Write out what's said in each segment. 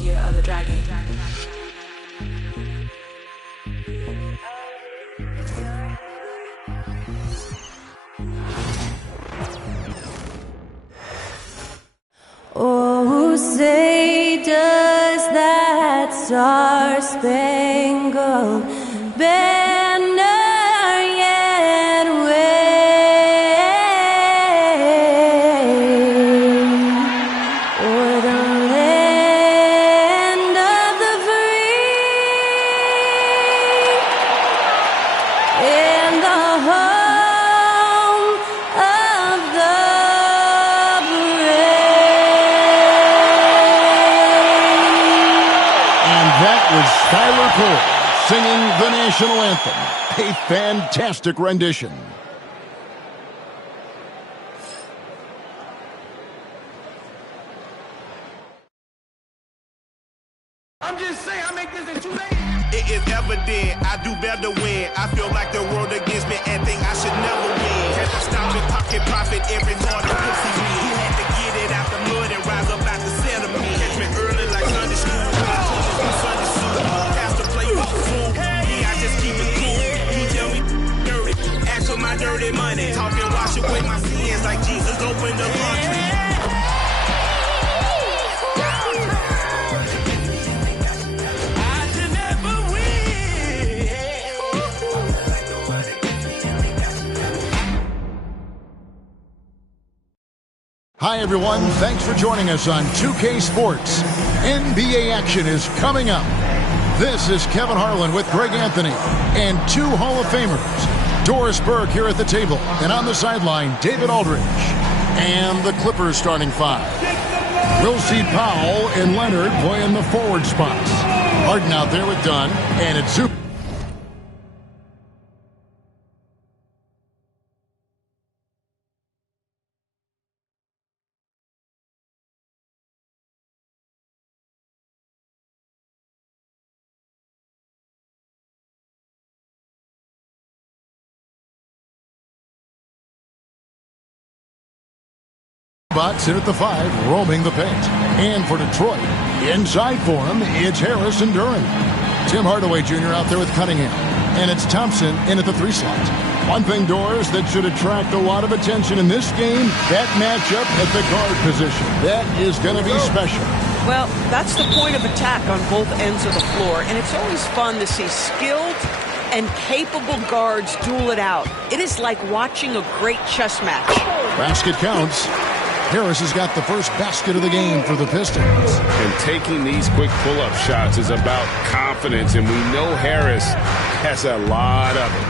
Year of the Dragon. Oh, say does that star-spangled banner yet wave o'er the land of the free and the home of the That was Skylar Cole singing the national anthem. A fantastic rendition. I'm just saying, I make this in 2 days. It is evident I do better when I feel like the world against me and think I should never win. Had to stop and pocket profit every morning. Pussy me. He had to get it out the mud and rise up out the settlement. Catch me early like Sunday school. Sunday school. Have to play with the fool. Yeah, I just keep it cool. He tell me dirty. Ask for my dirty money. Talking wash away my sins like Jesus opened the laundry. Hi, everyone. Thanks for joining us on 2K Sports. NBA action is coming up. This is Kevin Harlan with Greg Anthony and 2 Hall of Famers. Doris Burke here at the table, and on the sideline, David Aldridge. And the Clippers starting 5. We'll see Powell and Leonard playing the forward spots. Harden out there with Dunn, and it's Zubac. Box in at the 5, roaming the paint. And for Detroit, inside for him, it's Harris and Duren. Tim Hardaway Jr. out there with Cunningham. And it's Thompson in at the 3 slot. One thing, Doris, that should attract a lot of attention in this game, that matchup at the guard position. That is going to be special. Well, that's the point of attack on both ends of the floor, and it's always fun to see skilled and capable guards duel it out. It is like watching a great chess match. Basket counts. Harris has got the first basket of the game for the Pistons. And taking these quick pull-up shots is about confidence, and we know Harris has a lot of it.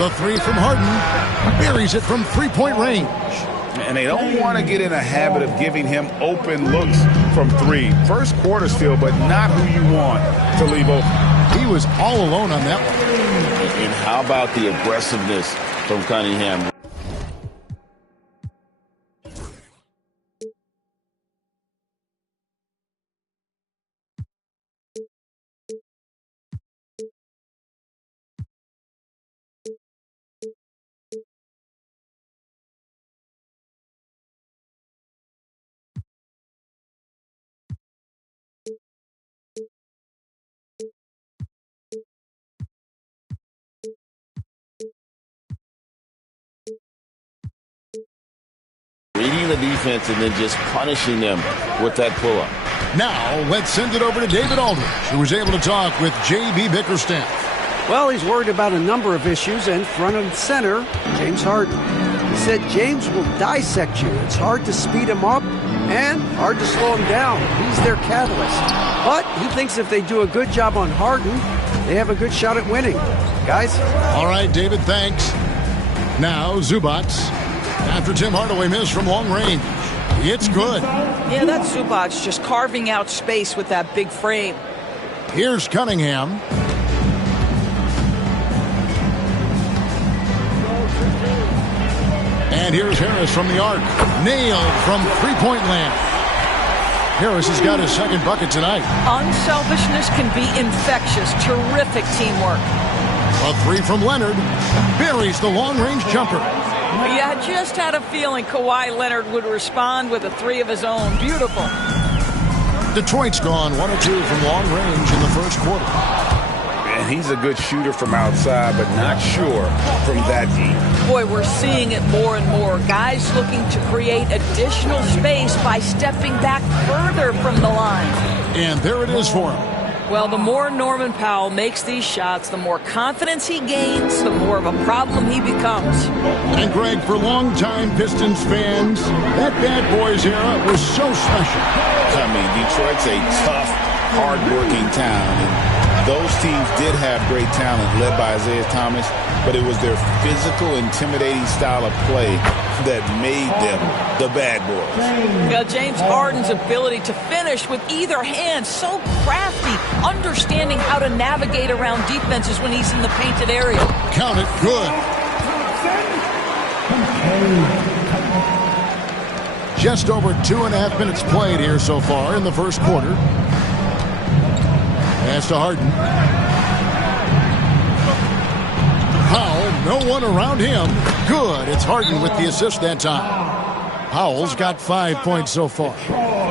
The 3 from Harden buries it from three-point range. And they don't want to get in a habit of giving him open looks from 3. First quarter still, but not who you want to leave open. He was all alone on that one. And how about the aggressiveness from Cunningham? Reading the defense and then just punishing them with that pull-up. Now, let's send it over to David Aldridge, who was able to talk with J.B. Bickerstaff. Well, he's worried about a number of issues, and front and center, James Harden. He said James will dissect you. It's hard to speed him up and hard to slow him down. He's their catalyst. But he thinks if they do a good job on Harden, they have a good shot at winning. Guys? All right, David, thanks. Now, Zubac. After Tim Hardaway missed from long range. It's good. Yeah, that's Zubac just carving out space with that big frame. Here's Cunningham. And here's Harris from the arc. Nailed from three-point land. Harris has got his second bucket tonight. Unselfishness can be infectious. Terrific teamwork. A 3 from Leonard. Buries the long-range jumper. Yeah, I just had a feeling Kawhi Leonard would respond with a 3 of his own. Beautiful. Detroit's gone 1 of 2 from long range in the first quarter. And he's a good shooter from outside, but not sure from that deep. Boy, we're seeing it more and more. Guys looking to create additional space by stepping back further from the line. And there it is for him. Well, the more Norman Powell makes these shots, the more confidence he gains, the more of a problem he becomes. And Greg, for longtime Pistons fans, that Bad Boys era was so special. I mean, Detroit's a tough, hard-working town. And those teams did have great talent led by Isaiah Thomas, but it was their physical, intimidating style of play that made them the Bad Boys. Yeah, James Harden's ability to finish with either hand, so crafty, understanding how to navigate around defenses when he's in the painted area. Count it, good. Just over 2.5 minutes played here so far in the first quarter. Pass to Harden. Powell, no one around him. Good. It's Harden with the assist that time. Powell's got 5 points so far.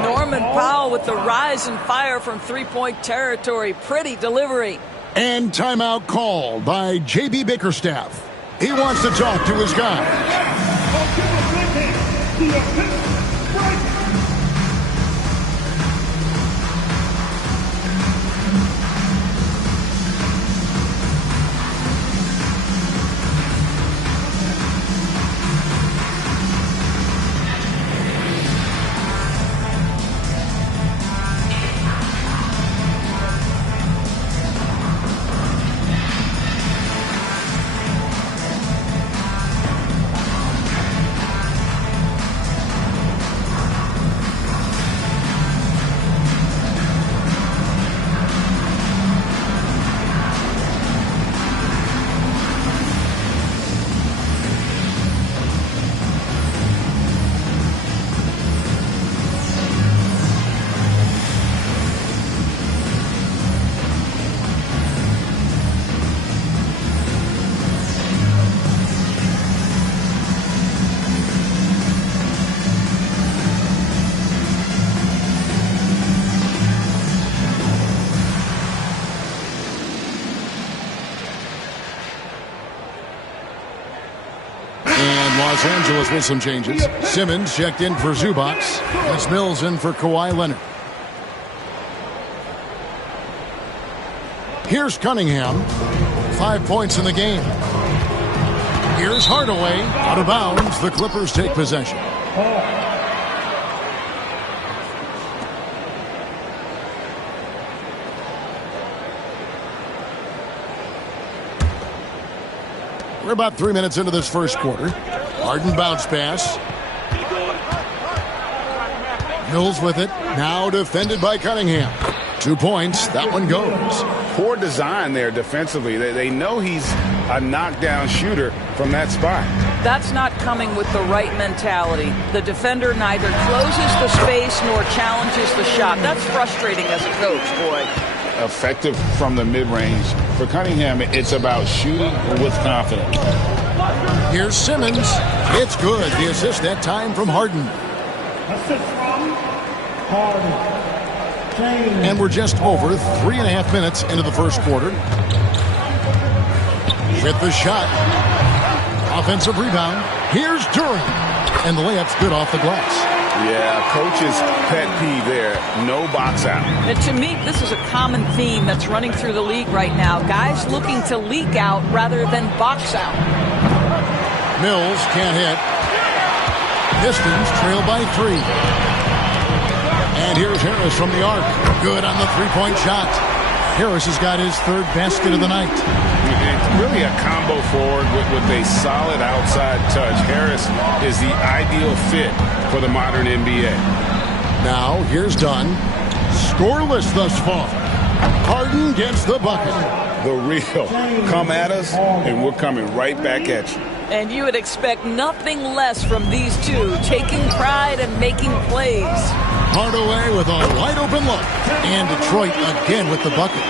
Norman Powell with the rise and fire from three-point territory. Pretty delivery. And timeout called by J.B. Bickerstaff. He wants to talk to his guys. Los Angeles with some changes. Simmons checked in for Zubac. It's Mills in for Kawhi Leonard. Here's Cunningham. 5 points in the game. Here's Hardaway. Out of bounds. The Clippers take possession. We're about 3 minutes into this first quarter. Harden bounce pass. Mills with it. Now defended by Cunningham. 2 points. That one goes. Poor design there defensively. They know he's a knockdown shooter from that spot. That's not coming with the right mentality. The defender neither closes the space nor challenges the shot. That's frustrating as a coach, boy. Effective from the mid-range. For Cunningham, it's about shooting with confidence. Here's Simmons. It's good. The assist that time from Harden. Assist from Harden. And we're just over 3.5 minutes into the first quarter. With the shot. Offensive rebound. Here's Durant. And the layup's good off the glass. Yeah, coach's pet peeve there. No box out. And to me, this is a common theme that's running through the league right now. Guys looking to leak out rather than box out. Mills can't hit. Pistons trail by 3. And here's Harris from the arc. Good on the three-point shot. Harris has got his third basket of the night. Really a combo forward with a solid outside touch. Harris is the ideal fit for the modern NBA. Now, here's Dunn. Scoreless thus far. Harden gets the bucket. The real. Come at us, and we're coming right back at you. And you would expect nothing less from these two, taking pride and making plays. Hardaway with a wide-open look. And Detroit again with the bucket.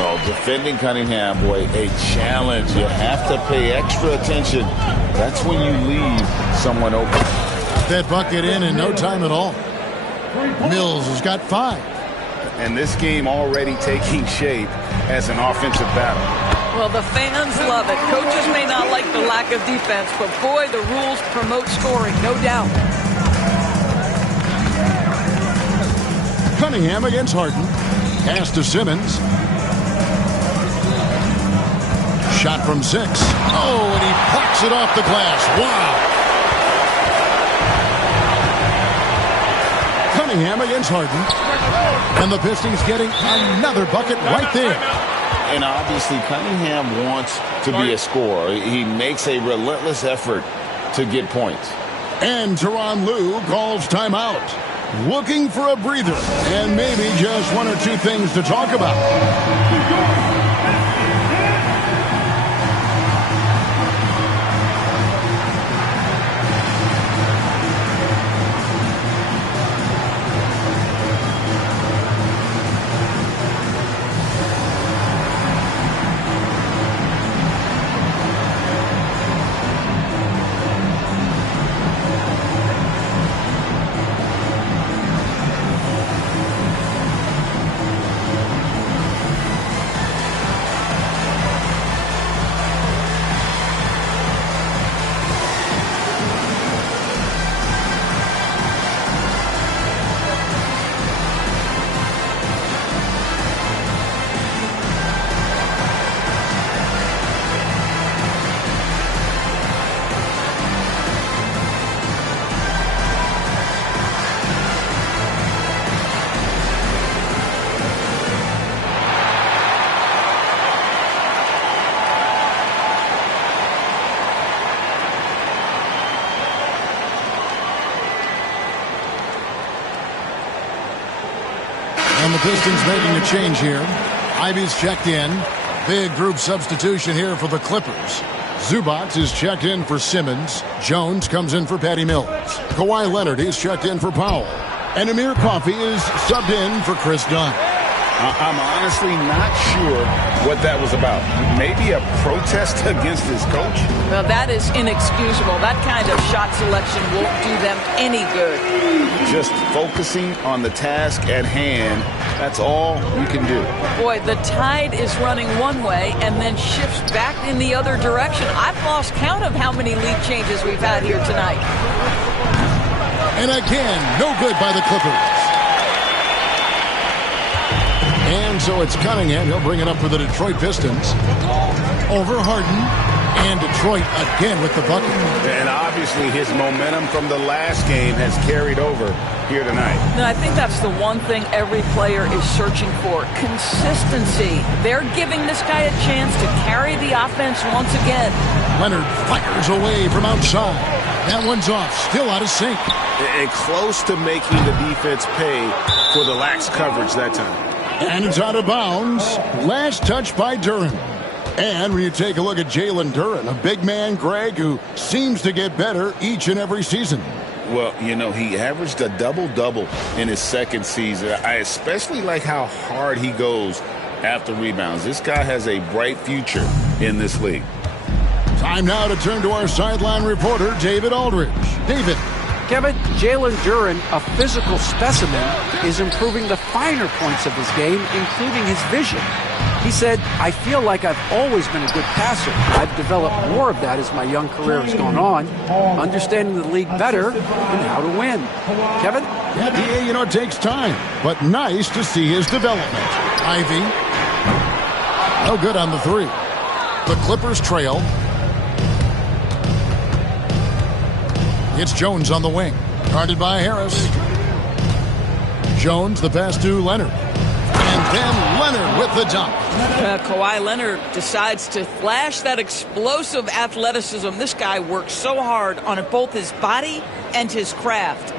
Oh, defending Cunningham, boy, a challenge. You have to pay extra attention. That's when you leave someone open. That bucket in no time at all. Mills has got 5. and this game already taking shape as an offensive battle. Well, the fans love it. Coaches may not like the lack of defense, but boy, the rules promote scoring, no doubt. Cunningham against Harden. Pass to Simmons. Shot from 6. Oh, and he plucks it off the glass. Wow. Cunningham against Harden. And the Pistons getting another bucket right there. And obviously, Cunningham wants to be a scorer. He makes a relentless effort to get points. And Tyronn Lue calls timeout. Looking for a breather and maybe just one or two things to talk about. And the Pistons making a change here. Ivy's checked in. Big group substitution here for the Clippers. Zubac is checked in for Simmons. Jones comes in for Patty Mills. Kawhi Leonard is checked in for Powell. And Amir Coffey is subbed in for Chris Dunn. I'm honestly not sure what that was about. Maybe a protest against his coach? Well, that is inexcusable. That kind of shot selection won't do them any good. Just focusing on the task at hand, that's all you can do. Boy, the tide is running one way and then shifts back in the other direction. I've lost count of how many lead changes we've had here tonight. And again, no good by the Clippers. And so it's Cunningham. He'll bring it up for the Detroit Pistons. Over Harden. And Detroit again with the bucket. And obviously his momentum from the last game has carried over here tonight. No, I think that's the one thing every player is searching for. Consistency. They're giving this guy a chance to carry the offense once again. Leonard fires away from outside. That one's off. Still out of sync. And close to making the defense pay for the lax coverage that time. And it's out of bounds. Last touch by Duren. And when you take a look at Jalen Duren, a big man, Greg, who seems to get better each and every season. Well, you know, he averaged a double-double in his second season. I especially like how hard he goes after rebounds. This guy has a bright future in this league. Time now to turn to our sideline reporter, David Aldridge. David. Kevin, Jalen Duren, a physical specimen, is improving the finer points of his game, including his vision. He said, I feel like I've always been a good passer. I've developed more of that as my young career has gone on, understanding the league better and how to win. Kevin? Yeah, DA, you know, it takes time, but nice to see his development. Ivy. No good on the three. The Clippers trail. It's Jones on the wing. Guarded by Harris. Jones, the pass to Leonard. And then Leonard with the dunk. Kawhi Leonard decides to flash that explosive athleticism. This guy works so hard on both his body and his craft.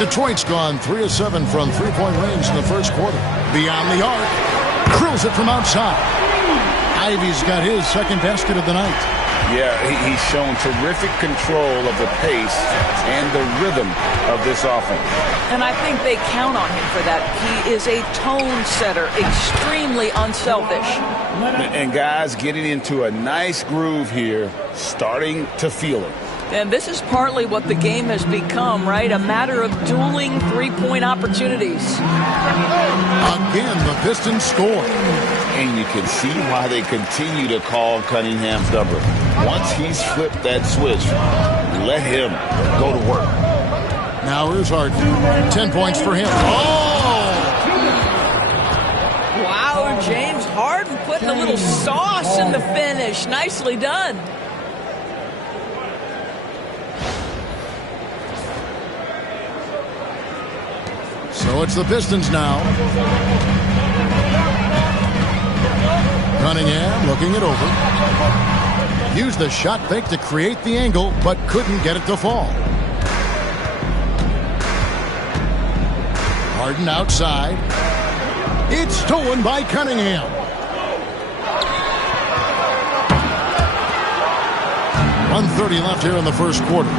Detroit's gone 3 of 7 from three-point range in the first quarter. Beyond the arc. Drills it from outside. Ivy's got his second basket of the night. Yeah, he's shown terrific control of the pace and the rhythm of this offense. And I think they count on him for that. He is a tone setter, extremely unselfish. And guys getting into a nice groove here, starting to feel it. And this is partly what the game has become, right? A matter of dueling three-point opportunities. Again, the Pistons score. And you can see why they continue to call Cunningham's number. Once he's flipped that switch, let him go to work. Now here's Harden. 10 points for him. Oh! Wow, James Harden putting a little sauce in the finish. Nicely done. So it's the Pistons now. Cunningham looking it over. Used the shot fake to create the angle, but couldn't get it to fall. Harden outside. It's stolen by Cunningham. .130 left here in the first quarter.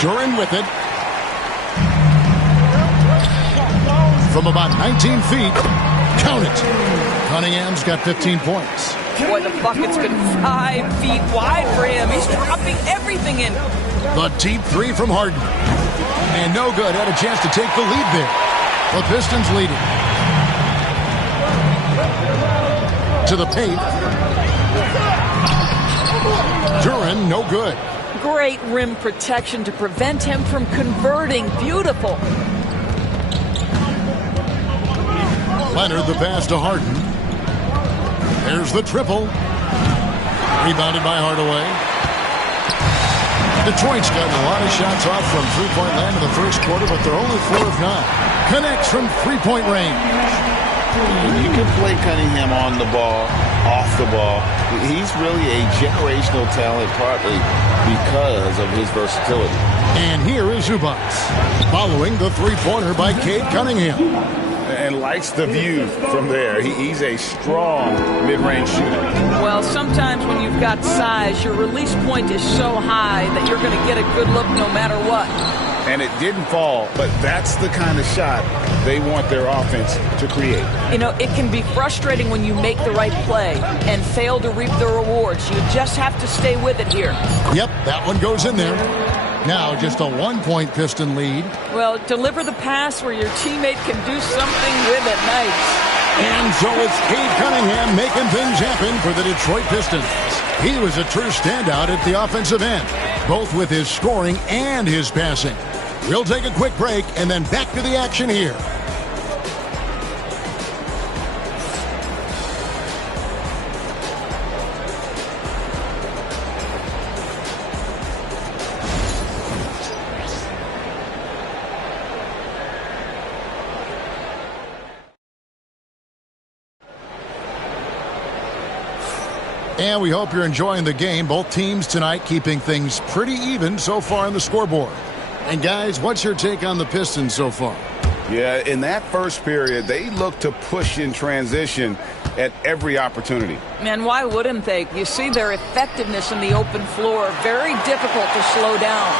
Duren with it. From about 19 feet. Count it. Cunningham's got 15 points. Boy, the bucket's been 5 feet wide for him. He's dropping everything in. The deep three from Harden. And no good. Had a chance to take the lead there. The Pistons leading. To the paint. Duren, no good. Great rim protection to prevent him from converting. Beautiful. Leonard, the pass to Harden. There's the triple. Rebounded by Hardaway. Detroit's gotten a lot of shots off from three-point land in the first quarter, but they're only 4 of 9. Connects from three-point range. When you can play Cunningham on the ball, off the ball, he's really a generational talent, partly because of his versatility. And here is Zubac, following the three-pointer by Cade Cunningham. And likes the view from there. He's a strong mid-range shooter. Well, sometimes when you've got size, your release point is so high that you're going to get a good look no matter what. And it didn't fall, but that's the kind of shot they want their offense to create. You know, it can be frustrating when you make the right play and fail to reap the rewards. You just have to stay with it here. Yep, that one goes in there. Now just a 1-point Piston lead. Well, deliver the pass where your teammate can do something with it. Nice. And so it's Cade Cunningham making things happen for the Detroit Pistons. He was a true standout at the offensive end, both with his scoring and his passing. We'll take a quick break and then back to the action here. And we hope you're enjoying the game. Both teams tonight keeping things pretty even so far on the scoreboard. And guys, what's your take on the Pistons so far? Yeah, in that first period, they looked to push in transition at every opportunity. Man, why wouldn't they? You see their effectiveness in the open floor. Very difficult to slow down.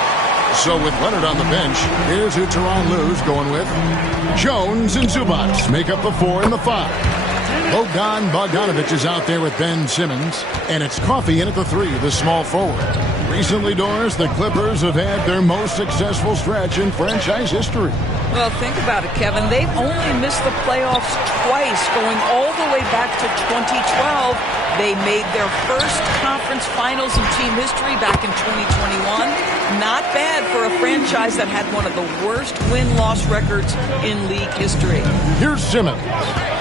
So with Leonard on the bench, here's who Tyronn Lue's going with. Jones and Zubac make up the 4 and the 5. Bogdan Bogdanovic is out there with Ben Simmons. And it's Coffey in at the 3, the small forward. Recently, Doris, the Clippers have had their most successful stretch in franchise history. Well, think about it, Kevin. They've only missed the playoffs twice, going all the way back to 2012. They made their first conference finals in team history back in 2021. Not bad for a franchise that had one of the worst win-loss records in league history. Here's Simmons,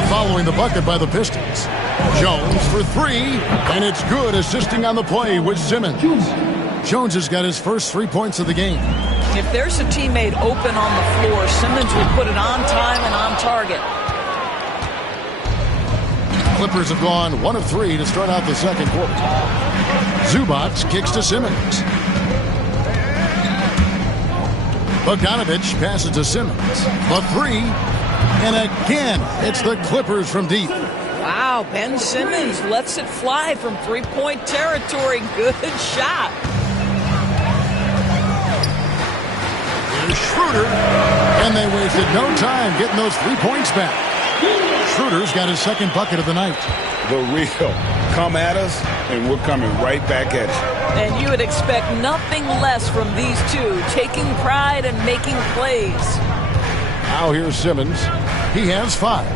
following the bucket by the Pistons. Jones for 3, and it's good, assisting on the play with Simmons. Jones has got his first 3 points of the game. If there's a teammate open on the floor, Simmons will put it on time and on target. Clippers have gone 1 of 3 to start out the second quarter. Zubac kicks to Simmons. Bogdanovic passes to Simmons. The 3, and again, it's the Clippers from deep. Wow, Wow, Ben Simmons lets it fly from three-point territory. Good shot. Here's Schroeder, and they wasted no time getting those 3 points back. Schroeder's got his second bucket of the night. The real. Come at us, and we're coming right back at you. And you would expect nothing less from these two, taking pride and making plays. Now here's Simmons. He has 5.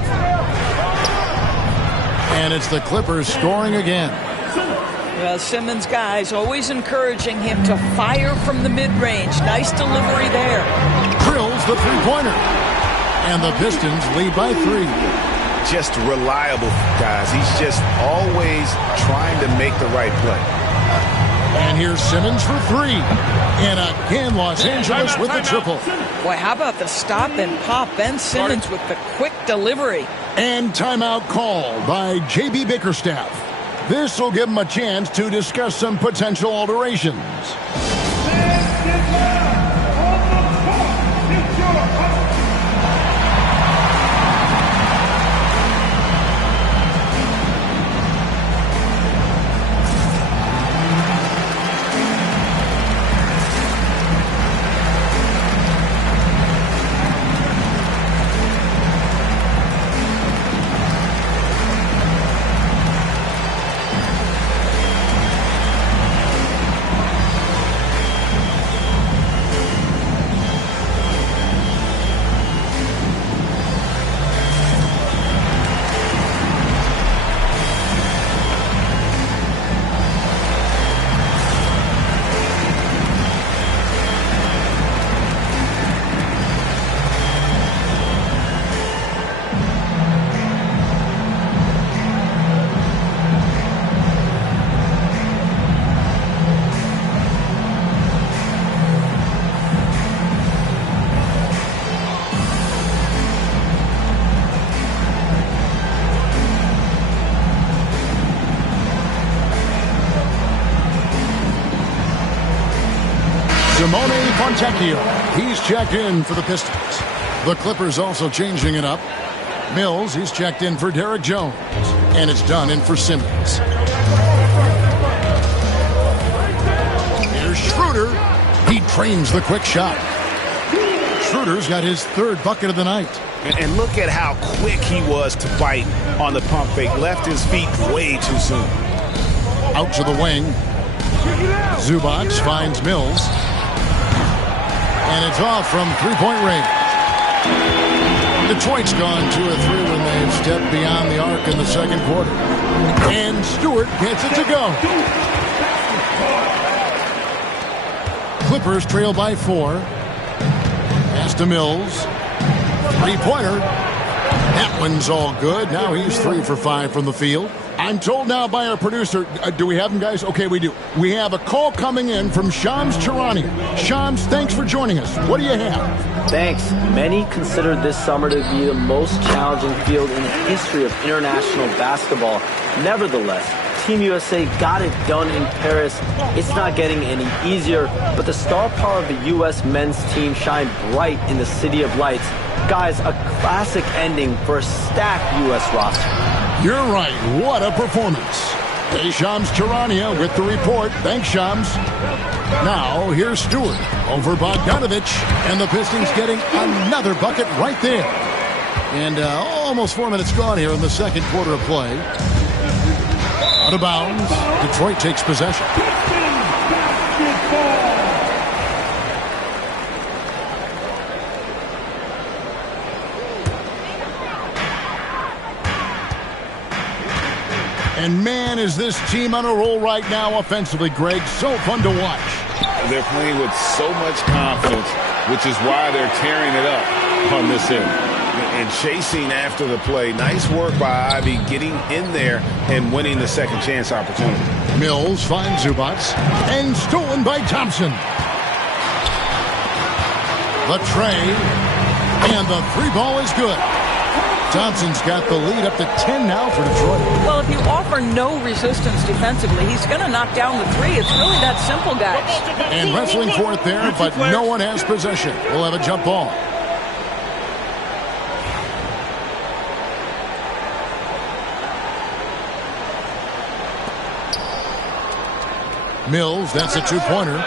And it's the Clippers scoring again. Well, Simmons' guys always encouraging him to fire from the mid-range. Nice delivery there. Drills the three-pointer. And the Pistons lead by 3. Just reliable, guys. He's just always trying to make the right play. And here's Simmons for 3. And again, Los Angeles with the triple. Boy, how about the stop and pop? Ben Simmons with the quick delivery. And timeout called by J.B. Bickerstaff. This will give him a chance to discuss some potential alterations. Simone Fontecchio. He's checked in for the Pistons. The Clippers also changing it up. Mills, he's checked in for Derek Jones. And it's done in for Simmons. Here's Schroeder. He trains the quick shot. Schroeder's got his 3rd bucket of the night. And look at how quick he was to bite on the pump fake. Left his feet way too soon. Out to the wing. Zubac finds Mills. And it's off from three-point range. Detroit's gone 2 of 3 when they've stepped beyond the arc in the second quarter. And Stewart gets it to go. Clippers trail by 4. Pass to Mills. Three-pointer. That one's all good. Now he's 3 for 5 from the field. I'm told now by our producer, do we have him, guys? Okay, we do. We have a call coming in from Shams Charania. Shams, thanks for joining us. What do you have? Thanks. Many consider this summer to be the most challenging field in the history of international basketball. Nevertheless, Team USA got it done in Paris. It's not getting any easier, but the star power of the U.S. men's team shined bright in the City of Lights. Guys, a classic ending for a stacked U.S. roster. You're right. What a performance. Hey, Shams Charania with the report. Thanks, Shams. Now, here's Stewart over Bogdanovich, and the Pistons getting another bucket right there. And almost 4 minutes gone here in the second quarter of play. Out of bounds. Detroit takes possession. And man, is this team on a roll right now offensively, Greg. So fun to watch. They're playing with so much confidence, which is why they're tearing it up on this end. And chasing after the play. Nice work by Ivy getting in there and winning the second chance opportunity. Mills finds Zubac and stolen by Thompson. The tray and the 3-ball is good. Thompson's got the lead up to 10 now for Detroit. Well, if you offer no resistance defensively, he's going to knock down the 3. It's really that simple, guys. And wrestling for it there, but no one has possession. We'll have a jump ball. Mills, that's a two-pointer.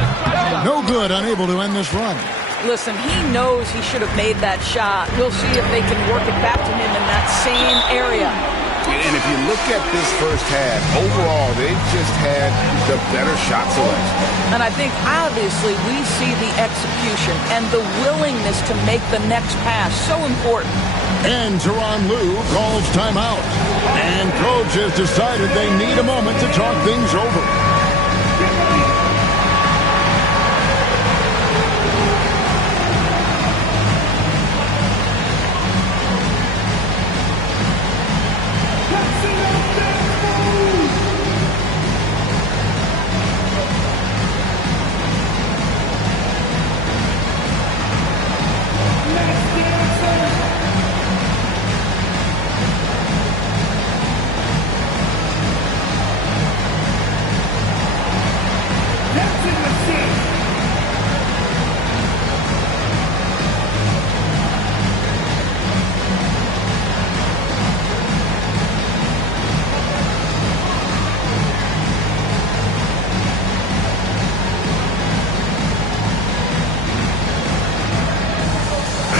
No good, unable to end this run. Listen, he knows he should have made that shot. We'll see if they can work it back to him in that same area. And if you look at this first half, overall, they've just had the better shot selection. And I think, obviously, we see the execution and the willingness to make the next pass so important. And Tyronn Lue calls timeout. And Coach has decided they need a moment to talk things over.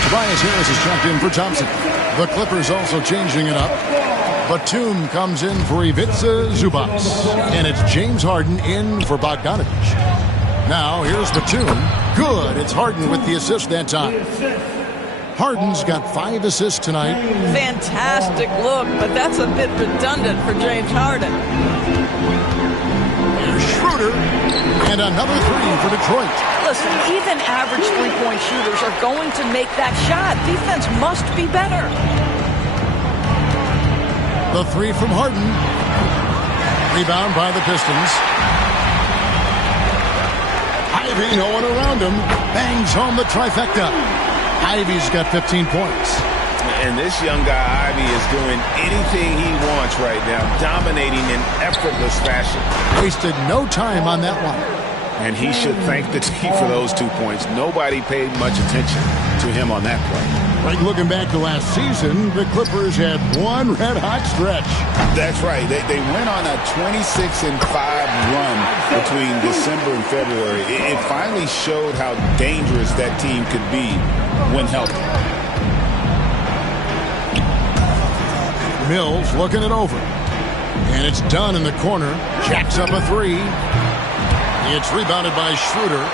Tobias Harris is checked in for Thompson. The Clippers also changing it up. Batum comes in for Ivica Zubac. And it's James Harden in for Bogdanovich. Now here's Batum. Good. It's Harden with the assist that time. Harden's got 5 assists tonight. Fantastic look, but that's a bit redundant for James Harden. Here's Schroeder. And another 3 for Detroit. Listen, even average three-point shooters are going to make that shot. Defense must be better. The 3 from Harden. Rebound by the Pistons. Ivy, no one around him. Bangs home the trifecta. Ivy's got 15 points. And this young guy, Ivy, is doing anything he wants right now, dominating in effortless fashion. Wasted no time on that one. And he should thank the team for those 2 points. Nobody paid much attention to him on that play. Like looking back to last season, the Clippers had one red-hot stretch. That's right. They went on a 26-5 run between December and February. It finally showed how dangerous that team could be when healthy. Mills looking it over. And it's done in the corner. Jacks up a 3. It's rebounded by Schroeder.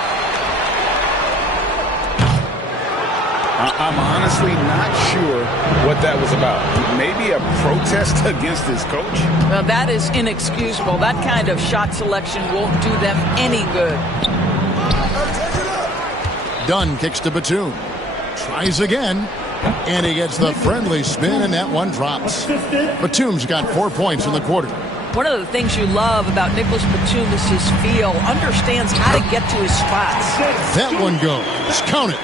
I'm honestly not sure what that was about. Maybe a protest against his coach? Well, that is inexcusable. That kind of shot selection won't do them any good. Dunn kicks to Batum. Tries again. And he gets the friendly spin, and that one drops. Batum's got 4 points in the quarter. One of the things you love about Nicholas Batum is his feel. Understands how to get to his spots. That one goes. Count it.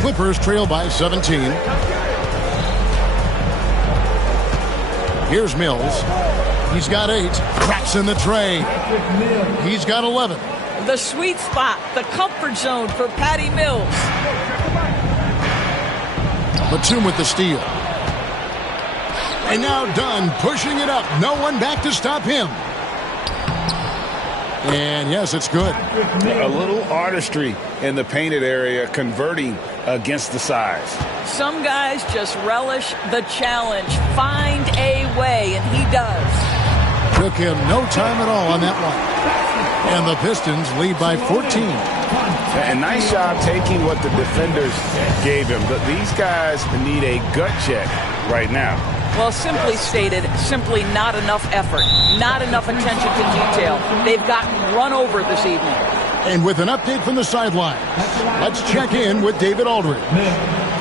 Clippers trail by 17. Here's Mills. He's got 8. Cracks in the tray. He's got 11. The sweet spot, the comfort zone for Patty Mills. Batum with the steal. And now Dunn pushing it up. No one back to stop him. And yes, it's good. A little artistry in the painted area, converting against the size. Some guys just relish the challenge. Find a way, and he does. Took him no time at all on that one. And the Pistons lead by 14. And nice job taking what the defenders gave him. But these guys need a gut check right now. Well, simply stated, simply not enough effort, not enough attention to detail. They've gotten run over this evening. And with an update from the sidelines, let's check in with David Aldridge.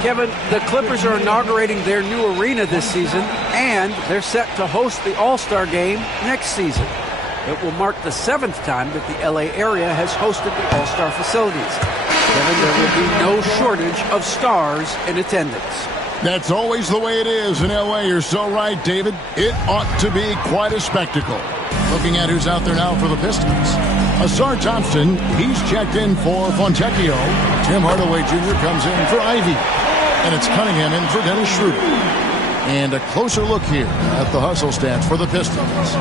Kevin, the Clippers are inaugurating their new arena this season, and they're set to host the All-Star Game next season. It will mark the 7th time that the LA area has hosted the All-Star facilities. Kevin, there will be no shortage of stars in attendance. That's always the way it is in LA. You're so right, David. It ought to be quite a spectacle. Looking at who's out there now for the Pistons. Ausar Thompson, he's checked in for Fontecchio. Tim Hardaway Jr. comes in for Ivy. And it's Cunningham in for Dennis Schroeder. And a closer look here at the hustle stats for the Pistons.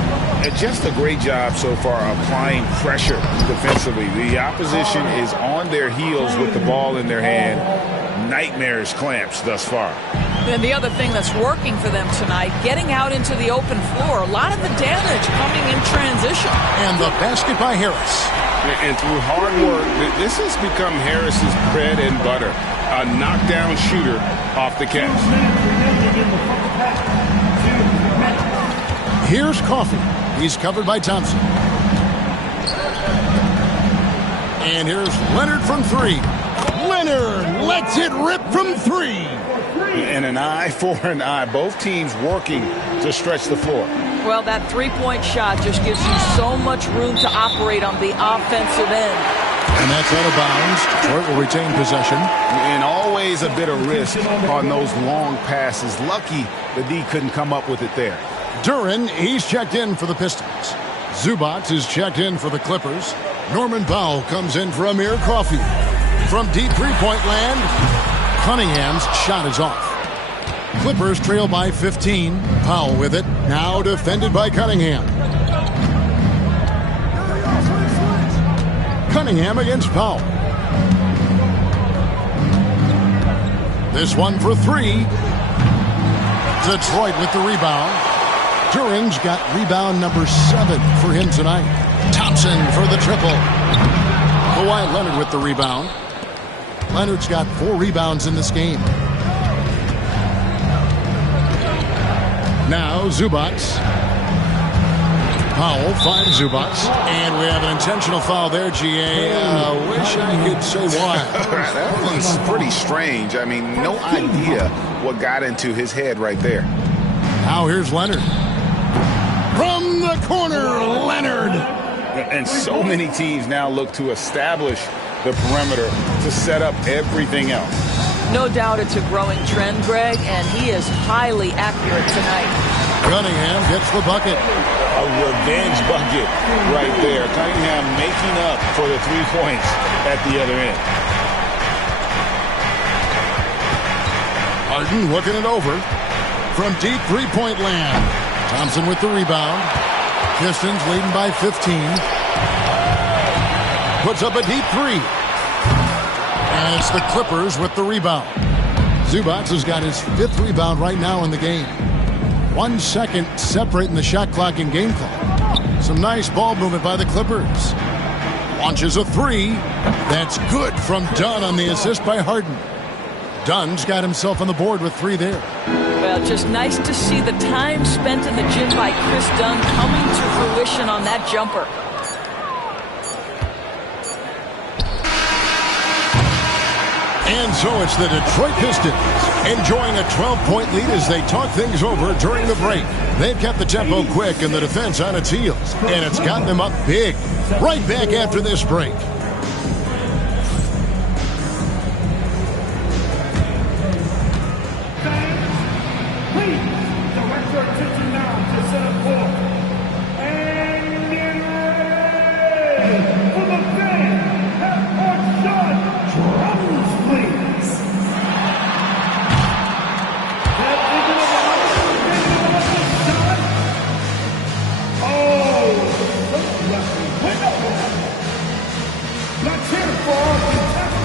And just a great job so far applying pressure defensively. The opposition is on their heels with the ball in their hand. Nightmarish clamps thus far. And the other thing that's working for them tonight, getting out into the open floor. A lot of the damage coming in transition. And the basket by Harris. And through hard work, this has become Harris's bread and butter. A knockdown shooter off the catch. Here's Coffey. He's covered by Thompson. And here's Leonard from three. Leonard lets it rip from three. And an eye for an eye. Both teams working to stretch the floor. Well, that three-point shot just gives you so much room to operate on the offensive end. And that's out of bounds. Detroit will retain possession. And always a bit of risk on those long passes. Lucky the D couldn't come up with it there. Duren, he's checked in for the Pistons. Zubac is checked in for the Clippers. Norman Powell comes in for Amir Coffey. From deep three-point land, Cunningham's shot is off. Clippers trail by 15. Powell with it. Now defended by Cunningham. Cunningham against Powell. This one for three. Detroit with the rebound. Duren's got rebound number 7 for him tonight. Thompson for the triple. Kawhi Leonard with the rebound. Leonard's got 4 rebounds in this game. Now Zubac. Powell finds Zubac. And we have an intentional foul there, GA. Wish I could say why. That one's pretty strange. I mean, no idea what got into his head right there. Now here's Leonard. From the corner, Leonard. And so many teams now look to establish the perimeter to set up everything else. No doubt it's a growing trend, Greg, and he is highly accurate tonight. Cunningham gets the bucket. A revenge bucket right there. Cunningham making up for the 3 points at the other end. Harden looking it over. From deep three-point land. Thompson with the rebound. Pistons leading by 15. Puts up a deep three. And it's the Clippers with the rebound. Zubac has got his 5th rebound right now in the game. 1 second separating the shot clock and game clock. Some nice ball movement by the Clippers. Launches a 3. That's good from Dunn on the assist by Harden. Dunn's got himself on the board with 3 there. Well, just nice to see the time spent in the gym by Chris Dunn coming to fruition on that jumper. And so it's the Detroit Pistons enjoying a 12-point lead as they talk things over during the break. They've kept the tempo quick and the defense on its heels, and it's gotten them up big. Right back after this break. Please direct your attention now to center court. And get ready for the band half-court shot. Drums, please. They're thinking about the shot. Oh, let's hear it for our contestants.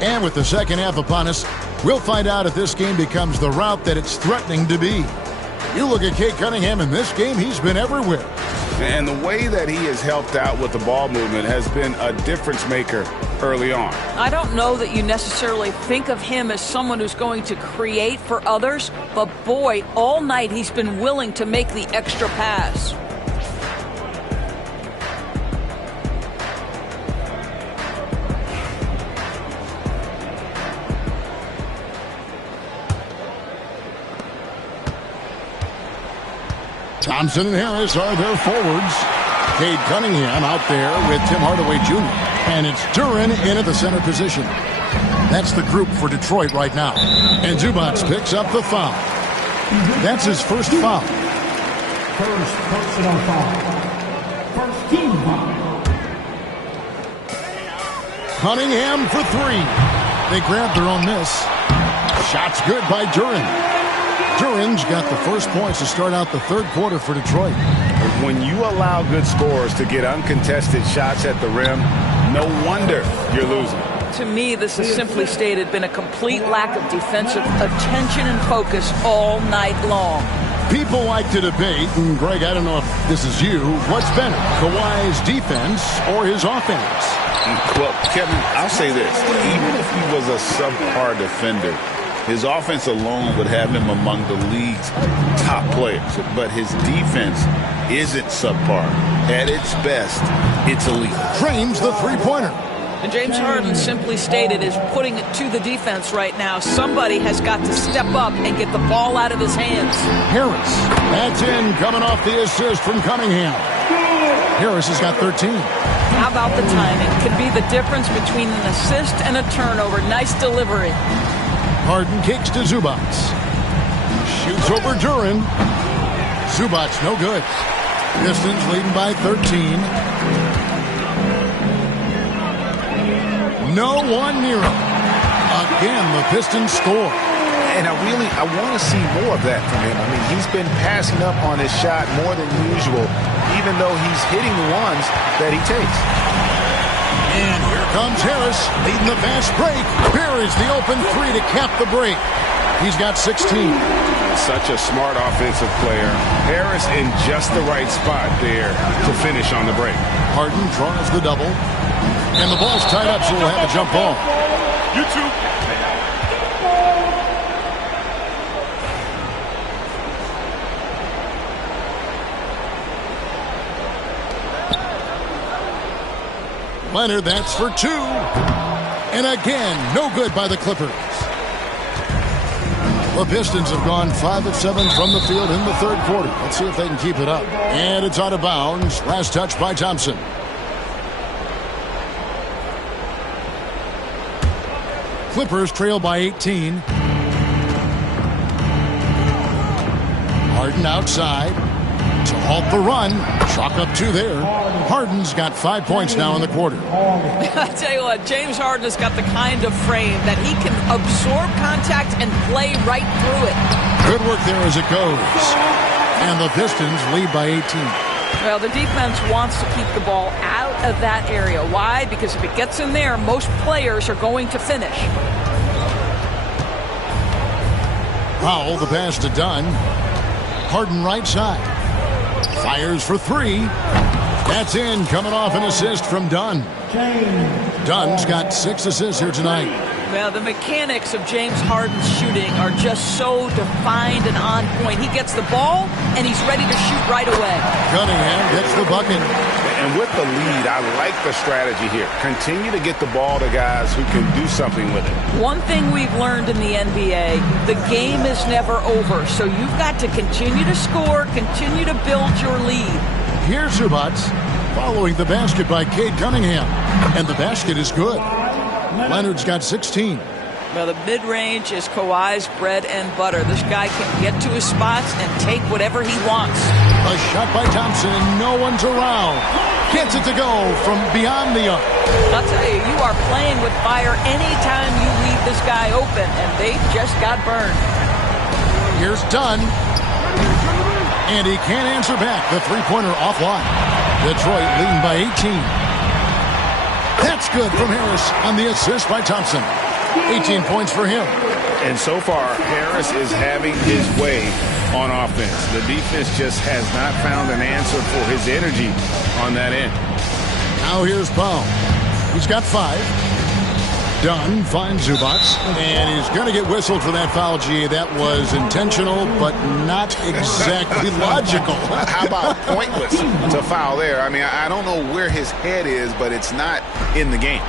And with the second half upon us, we'll find out if this game becomes the route that it's threatening to be. You look at Cade Cunningham in this game, he's been everywhere. And the way that he has helped out with the ball movement has been a difference maker early on. I don't know that you necessarily think of him as someone who's going to create for others, but boy, all night he's been willing to make the extra pass. Thompson and Harris are their forwards. Cade Cunningham out there with Tim Hardaway Jr. And it's Duren in at the center position. That's the group for Detroit right now. And Zubac picks up the foul. That's his first foul. First personal foul. First team foul. Cunningham for three. They grab their own miss. Shot's good by Duren. Duren's got the first points to start out the third quarter for Detroit. When you allow good scorers to get uncontested shots at the rim, no wonder you're losing. To me, this has simply stated been a complete lack of defensive attention and focus all night long. People like to debate, and Greg, I don't know if this is you, what's better, Kawhi's defense or his offense? Well, Kevin, I'll say this. Even if he was a subpar defender, his offense alone would have him among the league's top players. But his defense isn't subpar. At its best, it's elite. Frames the three-pointer. And James Harden simply stated is putting it to the defense right now. Somebody has got to step up and get the ball out of his hands. Harris. That's in, coming off the assist from Cunningham. Harris has got 13. How about the timing? Could be the difference between an assist and a turnover. Nice delivery. Harden kicks to Zubac. Shoots over Duren. Zubac no good. Pistons leading by 13. No one near him. Again, the Pistons score. And I want to see more of that from him. I mean, he's been passing up on his shot more than usual, even though he's hitting the ones that he takes. And here comes Harris, leading the fast break. Buries the open three to cap the break. He's got 16. Such a smart offensive player. Harris in just the right spot there to finish on the break. Harden draws the double. And the ball's tied up, so we'll have a jump ball. You too. Leonard, that's for two. And again, no good by the Clippers. The Pistons have gone 5 of 7 from the field in the third quarter. Let's see if they can keep it up. And it's out of bounds. Last touch by Thompson. Clippers trail by 18. Harden outside to halt the run. Chalk up two there. Harden's got 5 points now in the quarter. I tell you what, James Harden has got the kind of frame that he can absorb contact and play right through it. Good work there as it goes. And the Pistons lead by 18. Well, the defense wants to keep the ball out of that area. Why? Because if it gets in there, most players are going to finish. Powell, the pass to Dunn. Harden right side. Fires for three. That's in, coming off an assist from Dunn. Dunn's got 6 assists here tonight. Well, the mechanics of James Harden's shooting are just so defined and on point. He gets the ball, and he's ready to shoot right away. Cunningham gets the bucket. And with the lead, I like the strategy here. Continue to get the ball to guys who can do something with it. One thing we've learned in the NBA, the game is never over. So you've got to continue to score, continue to build your lead. Here's Zubac following the basket by Cade Cunningham. And the basket is good. Leonard's got 16. Well, the mid-range is Kawhi's bread and butter. This guy can get to his spots and take whatever he wants. A shot by Thompson, and no one's around. Gets it to go from beyond the arc. I'll tell you, you are playing with fire anytime you leave this guy open, and they just got burned. Here's Dunn. And he can't answer back. The three-pointer offline. Detroit leading by 18. That's good from Harris on the assist by Thompson. 18 points for him. And so far, Harris is having his way on offense. The defense just has not found an answer for his energy on that end. Now here's Powell. He's got 5. Dunn finds Zubac, and he's going to get whistled for that foul, G. That was intentional, but not exactly logical. How about pointless to foul there? I mean, I don't know where his head is, but it's not in the game.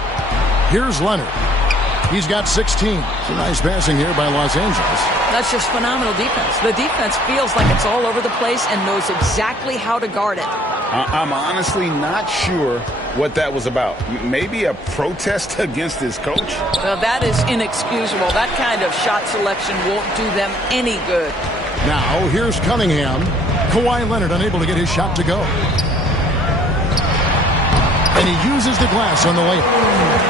Here's Leonard. He's got 16. Some nice passing here by Los Angeles. That's just phenomenal defense. The defense feels like it's all over the place and knows exactly how to guard it. I'm honestly not sure what that was about. Maybe a protest against his coach? Well, that is inexcusable. That kind of shot selection won't do them any good. Now, here's Cunningham. Kawhi Leonard unable to get his shot to go. And he uses the glass on the layup.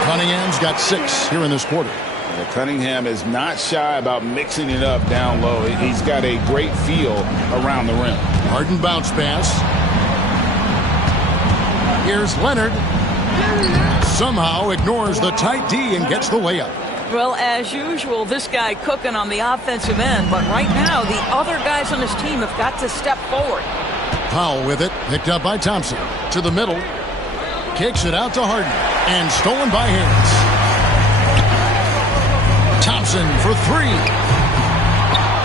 Cunningham's got 6 here in this quarter. Well, Cunningham is not shy about mixing it up down low. He's got a great feel around the rim. Harden bounce pass. Here's Leonard. Somehow ignores the tight D and gets the layup. Well, as usual, this guy cooking on the offensive end. But right now, the other guys on his team have got to step forward. Powell with it. Picked up by Thompson. To the middle. Kicks it out to Harden. And stolen by Harris. Thompson for 3.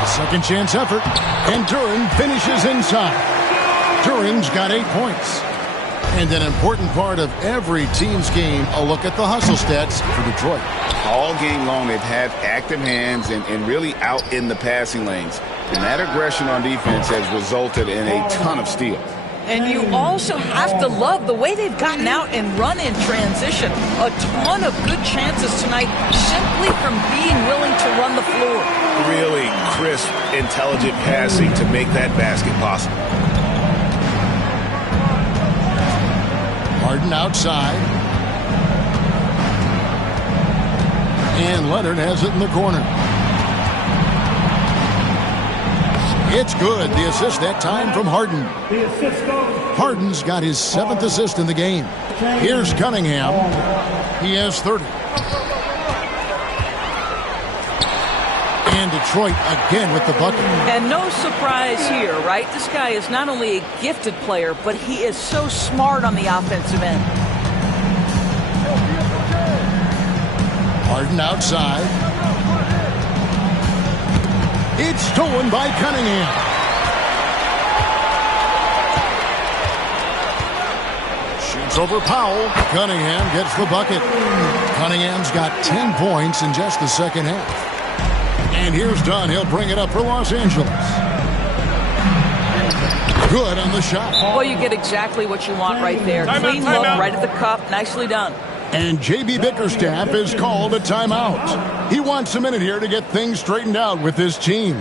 A second chance effort. And Duren finishes inside. Duren's got 8 points. And an important part of every team's game, a look at the hustle stats for Detroit. All game long, they've had active hands and really out in the passing lanes. And that aggression on defense has resulted in a ton of steals. And you also have to love the way they've gotten out and run in transition. A ton of good chances tonight simply from being willing to run the floor. Really crisp, intelligent passing to make that basket possible. Harden outside. And Leonard has it in the corner. It's good. The assist that time from Harden. Harden's got his 7th assist in the game. Here's Cunningham. He has 30. And Detroit again with the bucket. And no surprise here, right? This guy is not only a gifted player, but he is so smart on the offensive end. Harden outside. It's stolen by Cunningham. Shoots over Powell. Cunningham gets the bucket. Cunningham's got 10 points in just the second half. And here's Dunn. He'll bring it up for Los Angeles. Good on the shot. Well, you get exactly what you want right there. Clean look right at the cup. Nicely done. And J.B. Bickerstaff is called a timeout. He wants a minute here to get things straightened out with his team.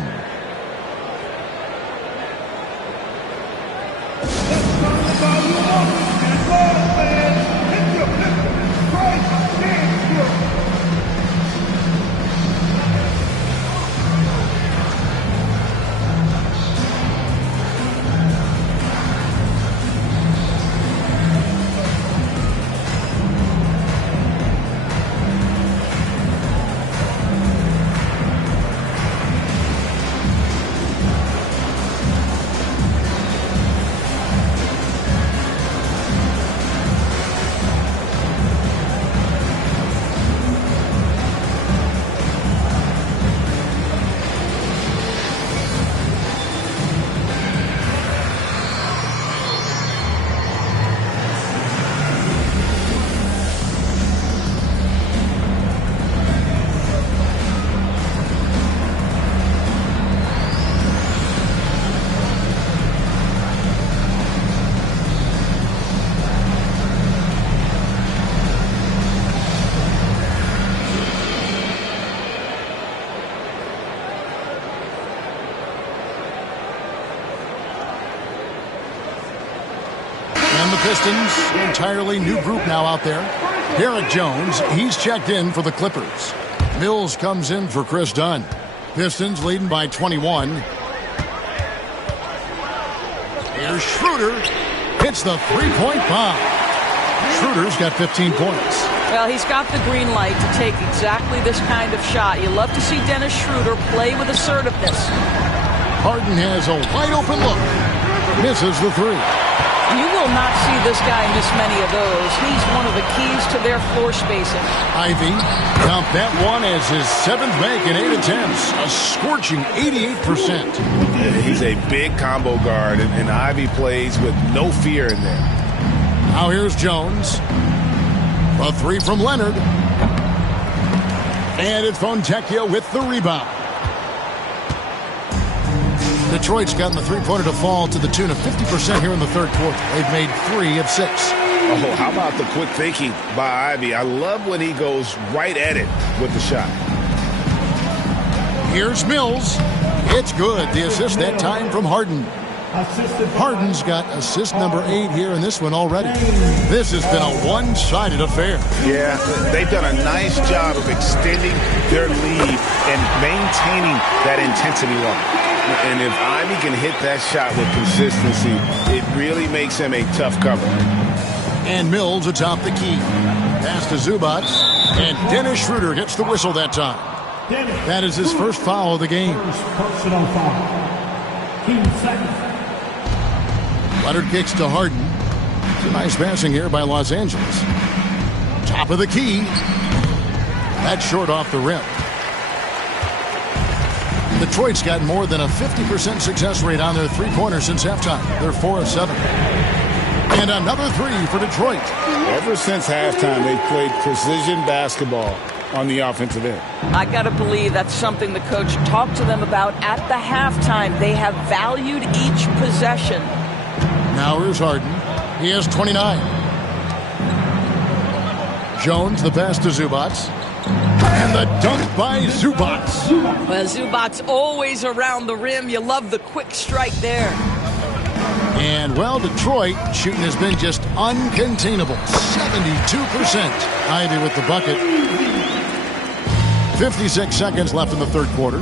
Pistons, entirely new group now out there. Derek Jones, he's checked in for the Clippers. Mills comes in for Chris Dunn. Pistons leading by 21. Here's Schroeder. Hits the three-point bomb. Schroeder's got 15 points. Well, he's got the green light to take exactly this kind of shot. You love to see Dennis Schroeder play with assertiveness. Harden has a wide open look. Misses the 3. You will not see this guy miss many of those. He's one of the keys to their floor spacing. Ivy, count that one as his 7th make in 8 attempts. A scorching 88%. He's a big combo guard, and Ivy plays with no fear in there. Now here's Jones. A 3 from Leonard. And it's Fontecchio with the rebound. Detroit's gotten the three-pointer to fall to the tune of 50% here in the third quarter. They've made 3 of 6. Oh, how about the quick thinking by Ivy? I love when he goes right at it with the shot. Here's Mills. It's good. The assist that time from Harden. Harden's got assist number 8 here in this one already. This has been a one-sided affair. Yeah, they've done a nice job of extending their lead and maintaining that intensity level. And if Ivy can hit that shot with consistency, it really makes him a tough cover. And Mills atop the key. Pass to Zubac. And Dennis Schroeder gets the whistle that time. That is his first foul of the game. Personal foul. Team second. Leonard kicks to Harden. It's a nice passing here by Los Angeles. Top of the key. That's short off the rim. Detroit's got more than a 50% success rate on their three-pointers since halftime. They're 4 of 7. And another 3 for Detroit. Ever since halftime, they've played precision basketball on the offensive end. I got to believe that's something the coach talked to them about at the halftime. They have valued each possession. Now here's Harden. He has 29. Jones, the pass to Zubac. And the dunk by Zubac. Well, Zubac's always around the rim. You love the quick strike there. And, well, Detroit shooting has been just uncontainable. 72%. Ivy with the bucket. 56 seconds left in the third quarter.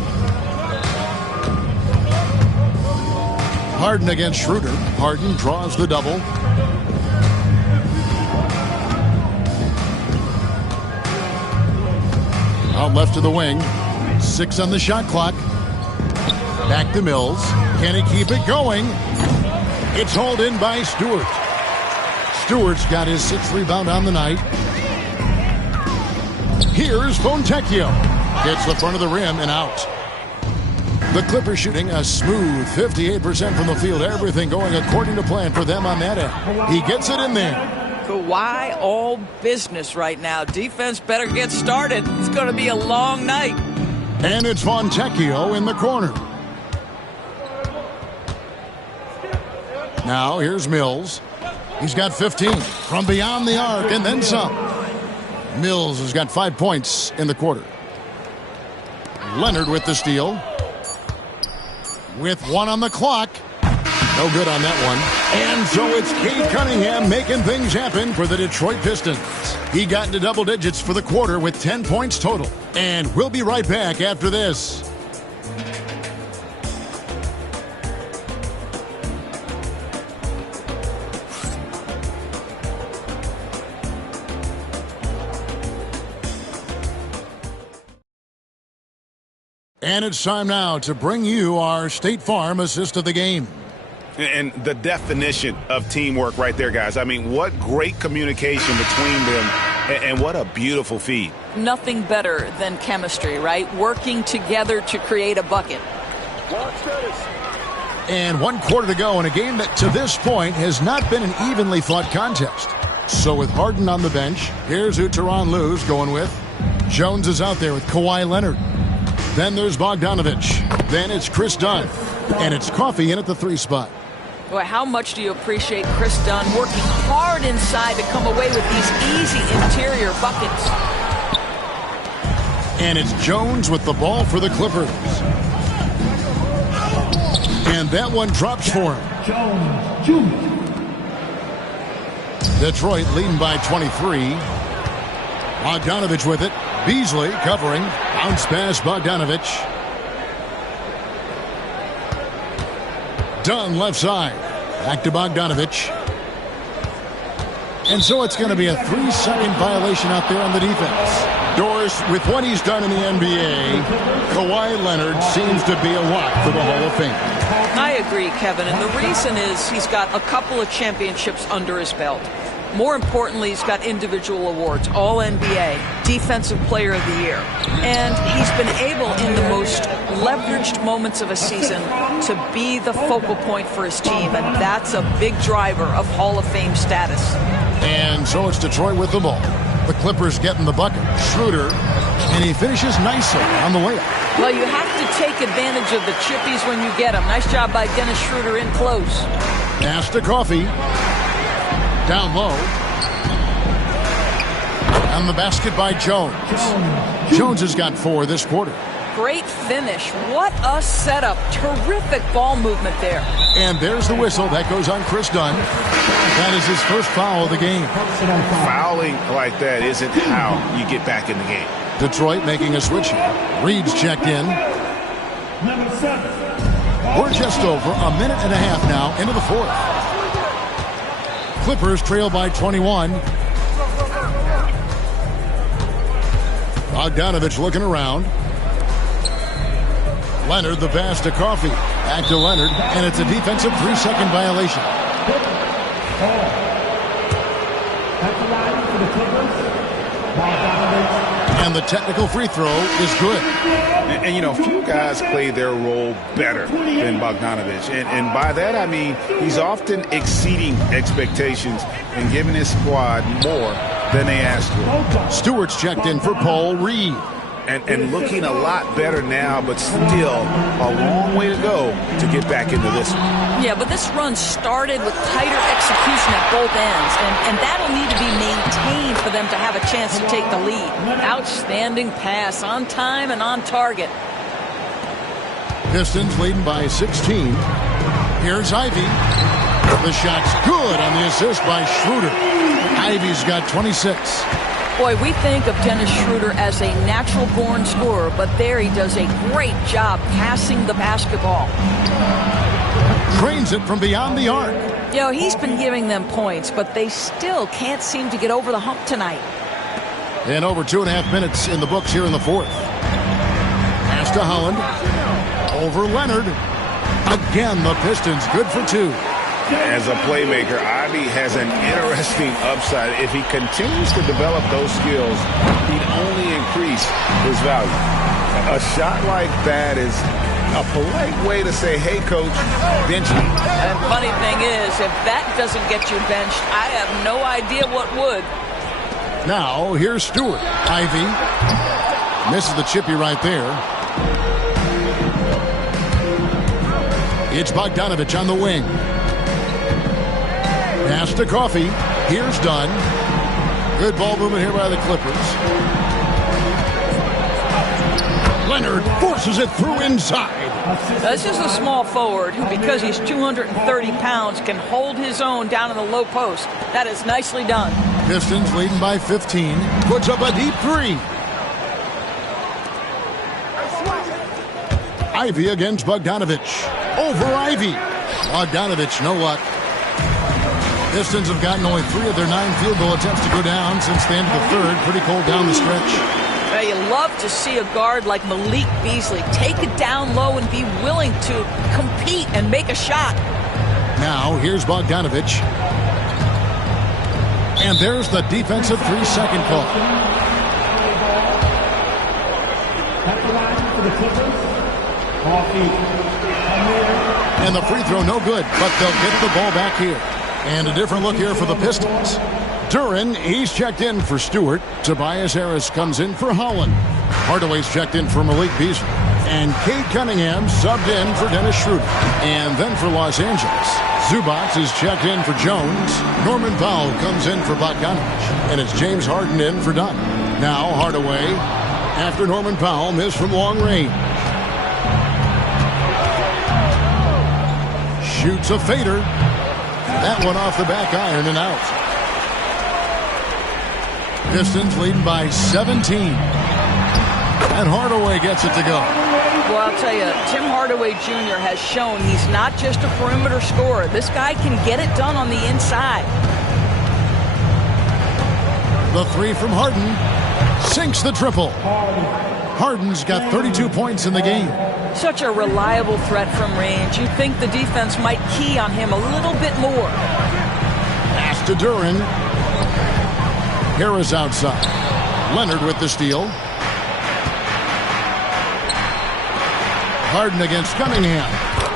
Harden against Schroeder. Harden draws the double. Out left to the wing. 6 on the shot clock. Back to Mills. Can he keep it going? It's hauled in by Stewart. Stewart's got his 6th rebound on the night. Here's Fontecchio. Hits the front of the rim and out. The Clippers shooting a smooth 58% from the field. Everything going according to plan for them on that end. He gets it in there. Kawhi all business right now. Defense better get started. It's going to be a long night. And it's Fontecchio in the corner. Now here's Mills. He's got 15 from beyond the arc and then some. Mills has got 5 points in the quarter. Leonard with the steal. With 1 on the clock. No good on that one. And so it's Cade Cunningham making things happen for the Detroit Pistons. He got into double digits for the quarter with 10 points total. And we'll be right back after this. And it's time now to bring you our State Farm assist of the game. And the definition of teamwork right there, guys. I mean, what great communication between them, and what a beautiful feed. Nothing better than chemistry, right? Working together to create a bucket. And 1 quarter to go in a game that to this point has not been an evenly fought contest. So with Harden on the bench, here's who Tyronn Lue's going with. Jones is out there with Kawhi Leonard. Then there's Bogdanovich. Then it's Chris Dunn. And it's Coffey in at the 3 spot. Boy, how much do you appreciate Chris Dunn working hard inside to come away with these easy interior buckets? And it's Jones with the ball for the Clippers. And that one drops for him. Jones Jr. Detroit leading by 23. Bogdanovich with it. Beasley covering. Bounce pass Bogdanovich. Dunn left side. Back to Bogdanovich. And so it's going to be a 3-second violation out there on the defense. Doris, with what he's done in the NBA, Kawhi Leonard seems to be a lock for the Hall of Fame. I agree, Kevin, and the reason is he's got a couple of championships under his belt. More importantly, he's got individual awards, All-NBA, Defensive Player of the Year. And he's been able, in the most leveraged moments of a season, to be the focal point for his team, and that's a big driver of Hall of Fame status. And so it's Detroit with the ball. The Clippers getting the bucket. Schroeder, and he finishes nicely on the layup. Well, you have to take advantage of the chippies when you get them. Nice job by Dennis Schroeder in close. Pass to Coffee. Down low. And the basket by Jones. Jones has got 4 this quarter. Great finish. What a setup. Terrific ball movement there. And there's the whistle. That goes on Chris Dunn. That is his first foul of the game. Fouling like that isn't how you get back in the game. Detroit making a switch here. Reed's checked in. Number 7. We're just over a minute and a half now into the fourth. Clippers trail by 21. Bogdanovich looking around. Leonard, the pass to Coffee. Back to Leonard, and it's a defensive 3-second violation. And the technical free throw is good. And you know, few guys play their role better than Bogdanovich. And by that, I mean he's often exceeding expectations and giving his squad more than they asked for. Stewart's checked in for Paul Reed. And looking a lot better now, but still a long way to go to get back into this one. Yeah, but this run started with tighter execution at both ends, and that'll need to be maintained for them to have a chance to take the lead. Outstanding pass, on time and on target. Pistons leading by 16. Here's Ivy. The shot's good on the assist by Schroeder. Ivy's got 26. Boy, we think of Dennis Schroeder as a natural-born scorer, but there he does a great job passing the basketball. Trains it from beyond the arc. You know, he's been giving them points, but they still can't seem to get over the hump tonight. And over 2.5 minutes in the books here in the fourth. Pass to Holland. Over Leonard. Again, the Pistons good for 2. As a playmaker, Ivy has an interesting upside. If he continues to develop those skills, he'd only increase his value. A shot like that is a polite way to say, hey, coach, bench me. And funny thing is, if that doesn't get you benched, I have no idea what would. Now, here's Stewart. Ivy misses the chippy right there. It's Bogdanovich on the wing. Pass to Coffee. Here's Dunn. Good ball movement here by the Clippers. Leonard forces it through inside. This is a small forward who, because he's 230 pounds, can hold his own down in the low post. That is nicely done. Pistons leading by 15. Puts up a deep 3. Ivy against Bogdanovich. Over Ivy. Bogdanovich, no luck. Pistons have gotten only 3 of their 9 field goal attempts to go down since the end of the third. Pretty cold down the stretch. You love to see a guard like Malik Beasley take it down low and be willing to compete and make a shot. Now, here's Bogdanovich. And there's the defensive 3-second call. At the line for the Clippers, And the free throw no good, but they'll get the ball back here. And a different look here for the Pistons. Duran, he's checked in for Stewart. Tobias Harris comes in for Holland. Hardaway's checked in for Malik Beasley. And Cade Cunningham subbed in for Dennis Schroeder. And then for Los Angeles, Zubac is checked in for Jones. Norman Powell comes in for Bogdanovich. And it's James Harden in for Dunn. Now Hardaway, after Norman Powell missed from long range. Shoots a fader. That one off the back iron and out. Pistons leading by 17. And Hardaway gets it to go. Well, I'll tell you, Tim Hardaway Jr. has shown he's not just a perimeter scorer. This guy can get it done on the inside. The three from Harden. Sinks the triple. Harden's got 32 points in the game. Such a reliable threat from range. You'd think the defense might key on him a little bit more. Pass to Duren. Harris outside. Leonard with the steal. Harden against Cunningham.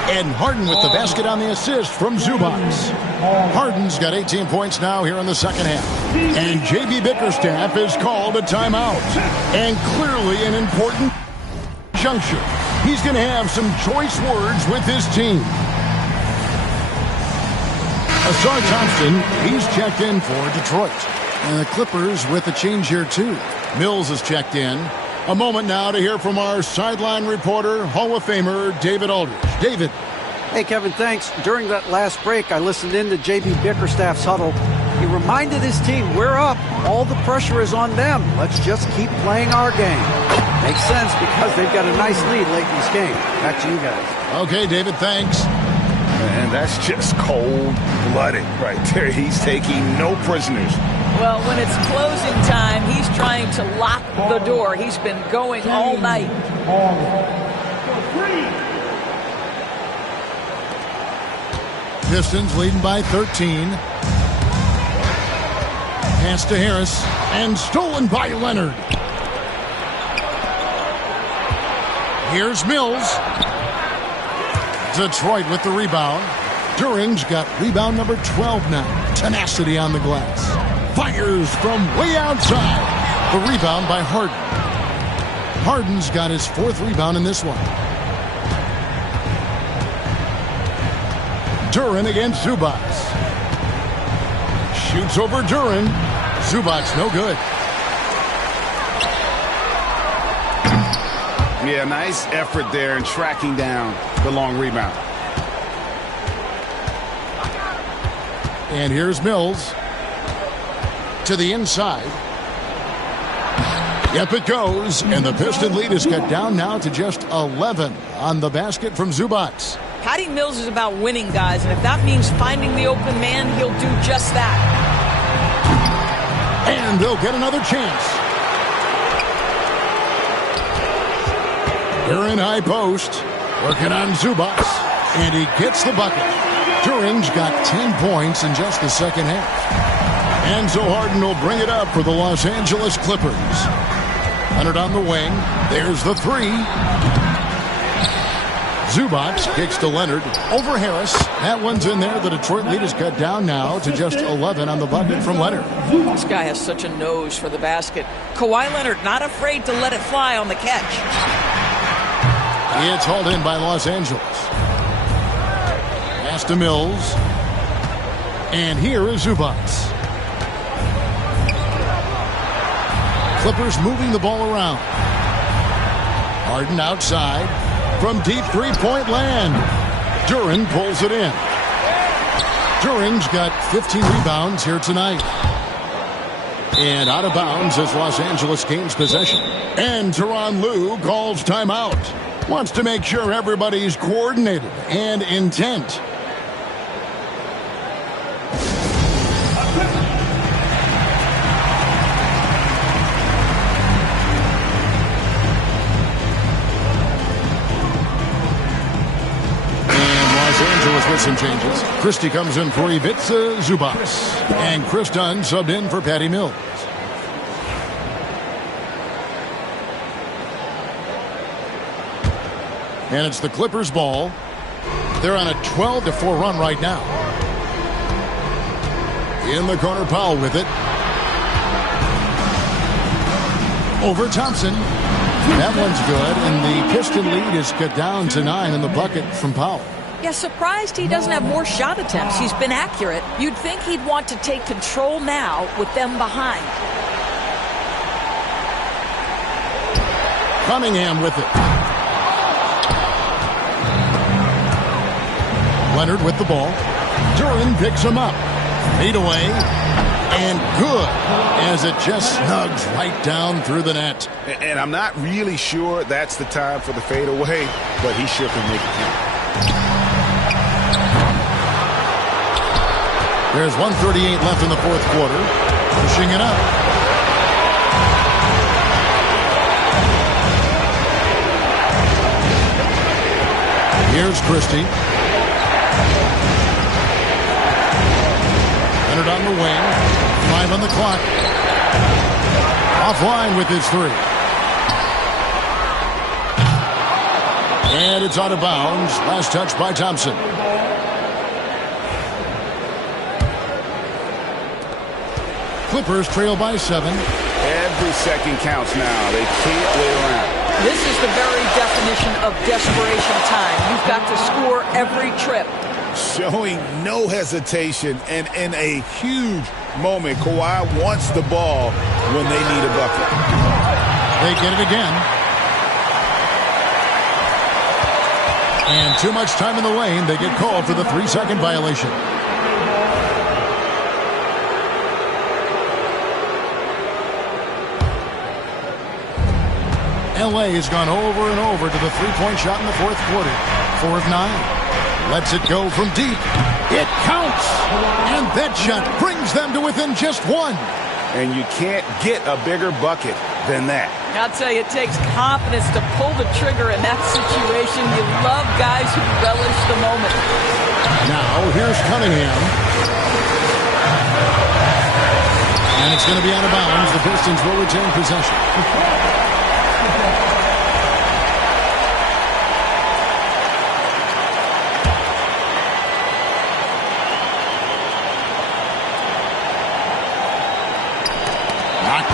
And Harden with the basket on the assist from Zubac. Harden's got 18 points now here in the second half. And J.B. Bickerstaff is called a timeout. And clearly an important juncture. He's going to have some choice words with his team. Asar Thompson, he's checked in for Detroit. And the Clippers with a change here too. Mills is checked in. A moment now to hear from our sideline reporter, Hall of Famer David Aldridge. David. Hey, Kevin, thanks. During that last break, I listened in to J.B. Bickerstaff's huddle. He reminded his team, we're up. All the pressure is on them. Let's just keep playing our game. Makes sense because they've got a nice lead late in this game. Back to you guys. Okay, David, thanks. And that's just cold-blooded right there. He's taking no prisoners. Well, when it's closing time, he's trying to lock the door. He's been going all night. Pistons leading by 13. Pass to Harris. And stolen by Leonard. Here's Mills. Detroit with the rebound. Duren's got rebound number 12 now. Tenacity on the glass. Fires from way outside. The rebound by Harden. Harden's got his fourth rebound in this one. Duren against Zubac. Shoots over Duren. Zubac no good. Yeah, nice effort there in tracking down the long rebound. And here's Mills. To the inside. Yep, it goes. And the Piston lead is cut down now to just 11 on the basket from Zubac. Patty Mills is about winning, guys, and if that means finding the open man, he'll do just that. And they'll get another chance. Duren high post. Working on Zubac. And he gets the bucket. Duren's got 10 points in just the second half. And so Harden will bring it up for the Los Angeles Clippers. Leonard on the wing. There's the three. Zubac kicks to Leonard. Over Harris. That one's in there. The Detroit lead is cut down now to just 11 on the bucket from Leonard. This guy has such a nose for the basket. Kawhi Leonard not afraid to let it fly on the catch. It's hauled in by Los Angeles. Pass to Mills. And here is Zubac. Clippers moving the ball around. Harden outside from deep three-point land. Duren pulls it in. Duren's got 15 rebounds here tonight. And out of bounds as Los Angeles gains possession. And Tyronn Lue calls timeout. Wants to make sure everybody's coordinated and intent. With some changes. Christie comes in for Ivica Zubac. And Chris Dunn subbed in for Patty Mills. And it's the Clippers' ball. They're on a 12-4 run right now. In the corner, Powell with it. Over Thompson. That one's good. And the Piston lead is cut down to 9 in the bucket from Powell. Yeah, surprised he doesn't have more shot attempts. He's been accurate. You'd think he'd want to take control now with them behind. Cunningham with it. Leonard with the ball. Duren picks him up. Fade away. And good as it just snugs right down through the net. And I'm not really sure that's the time for the fadeaway, but he sure can make it count. There's 1:38 left in the fourth quarter. Pushing it up. Here's Christie. Leonard on the wing. 5 on the clock. Offline with his 3. And it's out of bounds. Last touch by Thompson. Clippers trail by 7. Every second counts now. They can't wait around. This is the very definition of desperation time. You've got to score every trip. Showing no hesitation, and in a huge moment, Kawhi wants the ball when they need a bucket. They get it again. And too much time in the lane. They get called for the 3-second violation. LA has gone over and over to the 3-point shot in the 4th quarter. 4 of 9. Lets it go from deep. It counts. And that shot brings them to within just 1. And you can't get a bigger bucket than that. I'll tell you, it takes confidence to pull the trigger in that situation. You love guys who relish the moment. Now, here's Cunningham. And it's going to be out of bounds. The Pistons will retain possession.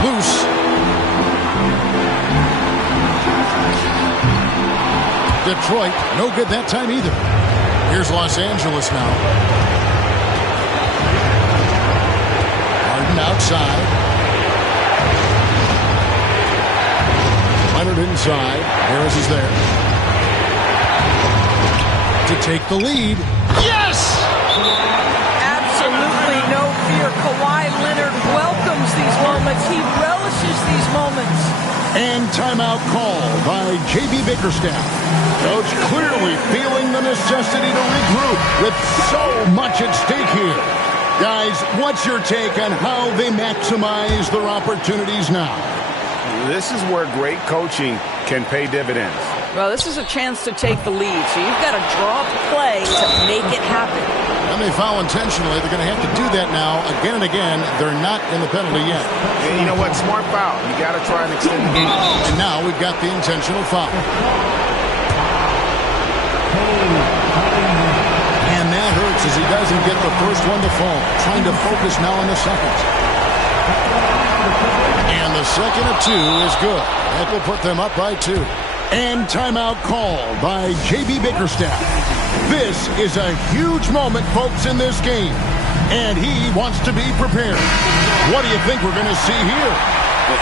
Loose. Detroit, no good that time either. Here's Los Angeles now. Harden outside. Leonard inside. Harris is there. To take the lead. Yes! Absolutely no fear. Kawhi Leonard welcomes these moments. He relishes these moments. And timeout called by J.B. Bickerstaff. Coach clearly feeling the necessity to regroup with so much at stake here. Guys, what's your take on how they maximize their opportunities now? This is where great coaching can pay dividends. Well, this is a chance to take the lead, so you've got to draw up a play to make it happen. And they foul intentionally. They're going to have to do that now again and again. They're not in the penalty yet. And you know what? Smart foul. You got to try and extend the game. And now we've got the intentional foul. And that hurts as he doesn't get the first one to fall. Trying to focus now on the second. And the second of 2 is good. That will put them up by 2. And timeout called by J.B. Bickerstaff. This is a huge moment, folks, in this game. And he wants to be prepared. What do you think we're going to see here?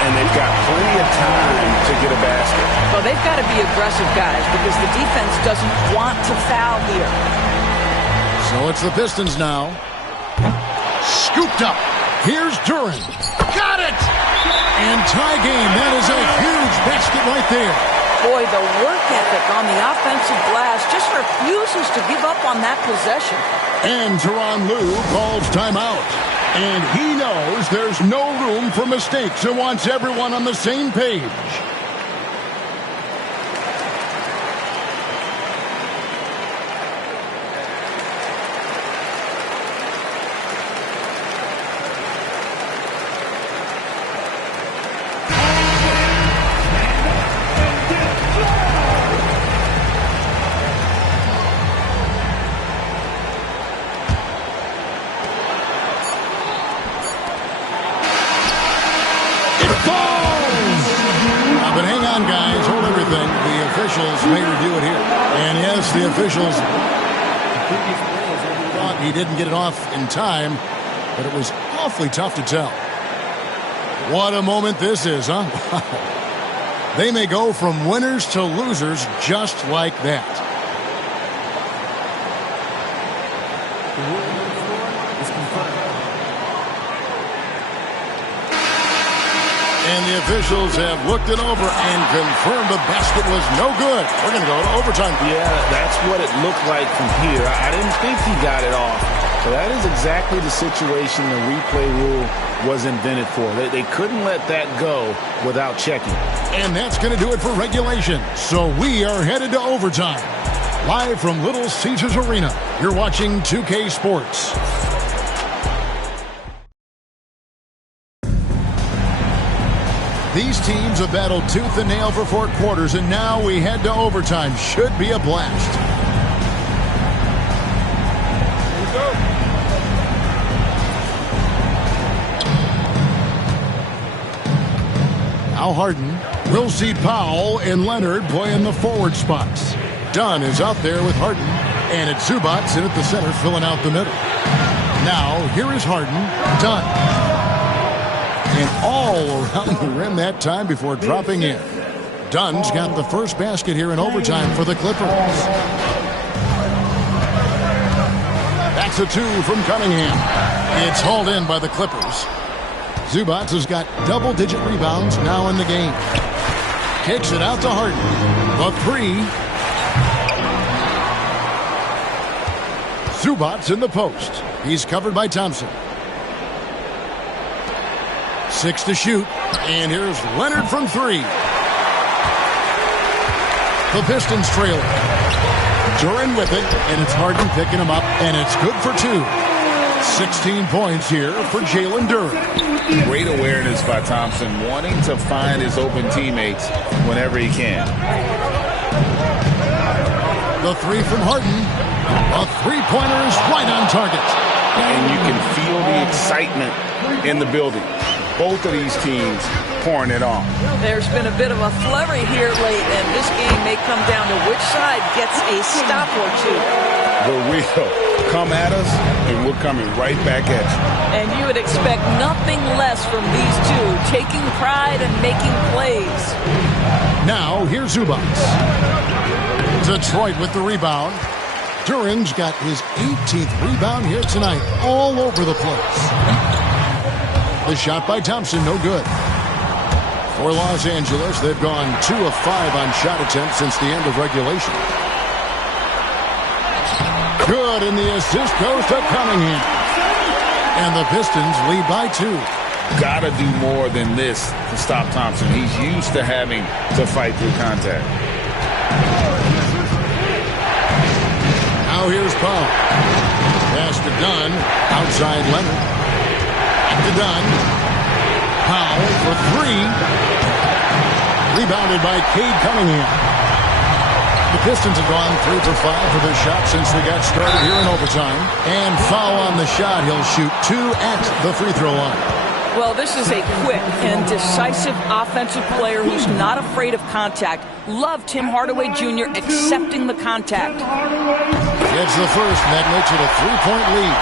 And they've got plenty of time to get a basket. Well, they've got to be aggressive, guys, because the defense doesn't want to foul here. So it's the Pistons now. Scooped up. Here's Duren. Got it! And tie game. That is a huge basket right there. Boy, the work ethic on the offensive glass just refuses to give up on that possession. And Tyronn Lue calls timeout. And he knows there's no room for mistakes and wants everyone on the same page. The officials thought he didn't get it off in time, but it was awfully tough to tell. What a moment this is, huh? They may go from winners to losers just like that. And the officials have looked it over and confirmed the basket was no good. We're going to go to overtime. Yeah, that's what it looked like from here. I didn't think he got it off. But that is exactly the situation the replay rule was invented for. They couldn't let that go without checking. And that's going to do it for regulation. So we are headed to overtime. Live from Little Caesars Arena, you're watching 2K Sports. These teams have battled tooth and nail for 4 quarters, and now we head to overtime. Should be a blast. Now Harden will see Powell and Leonard play in the forward spots. Dunn is out there with Harden, and it's Zubac in at the center filling out the middle. Now here is Harden, Dunn. And all around the rim that time before dropping in. Dunn's got the first basket here in overtime for the Clippers. That's a 2 from Cunningham. It's hauled in by the Clippers. Zubac has got double-digit rebounds now in the game. Kicks it out to Harden. The 3. Zubac in the post. He's covered by Thompson. 6 to shoot. And here's Leonard from 3. The Pistons trailing. Duren with it, and it's Harden picking him up, and it's good for 2. 16 points here for Jalen Duren. Great awareness by Thompson, wanting to find his open teammates whenever he can. The 3 from Harden. A three-pointer is right on target. And you can feel the excitement in the building. Both of these teams pouring it on. There's been a bit of a flurry here late, and this game may come down to which side gets a stop or 2. The wheel. Come at us, and we're coming right back at you. And you would expect nothing less from these two, taking pride and making plays. Now, here's Zubac. Detroit with the rebound. Duren's got his 18th rebound here tonight, all over the place. The shot by Thompson, no good. For Los Angeles, they've gone 2 of 5 on shot attempts since the end of regulation. Good, and the assist goes to Cunningham. And the Pistons lead by 2. Gotta do more than this to stop Thompson. He's used to having to fight through contact. Now here's Powell. Pass to Dunn. Outside Leonard. Back to Dunn. Powell for 3. Rebounded by Cade Cunningham. The Pistons have gone 3 for 5 for their shot since we got started here in overtime. And foul on the shot. He'll shoot 2 at the free throw line. Well, this is a quick and decisive offensive player who's not afraid of contact. Love Tim Hardaway Jr. accepting the contact. Gets the first, and that makes it a 3-point lead.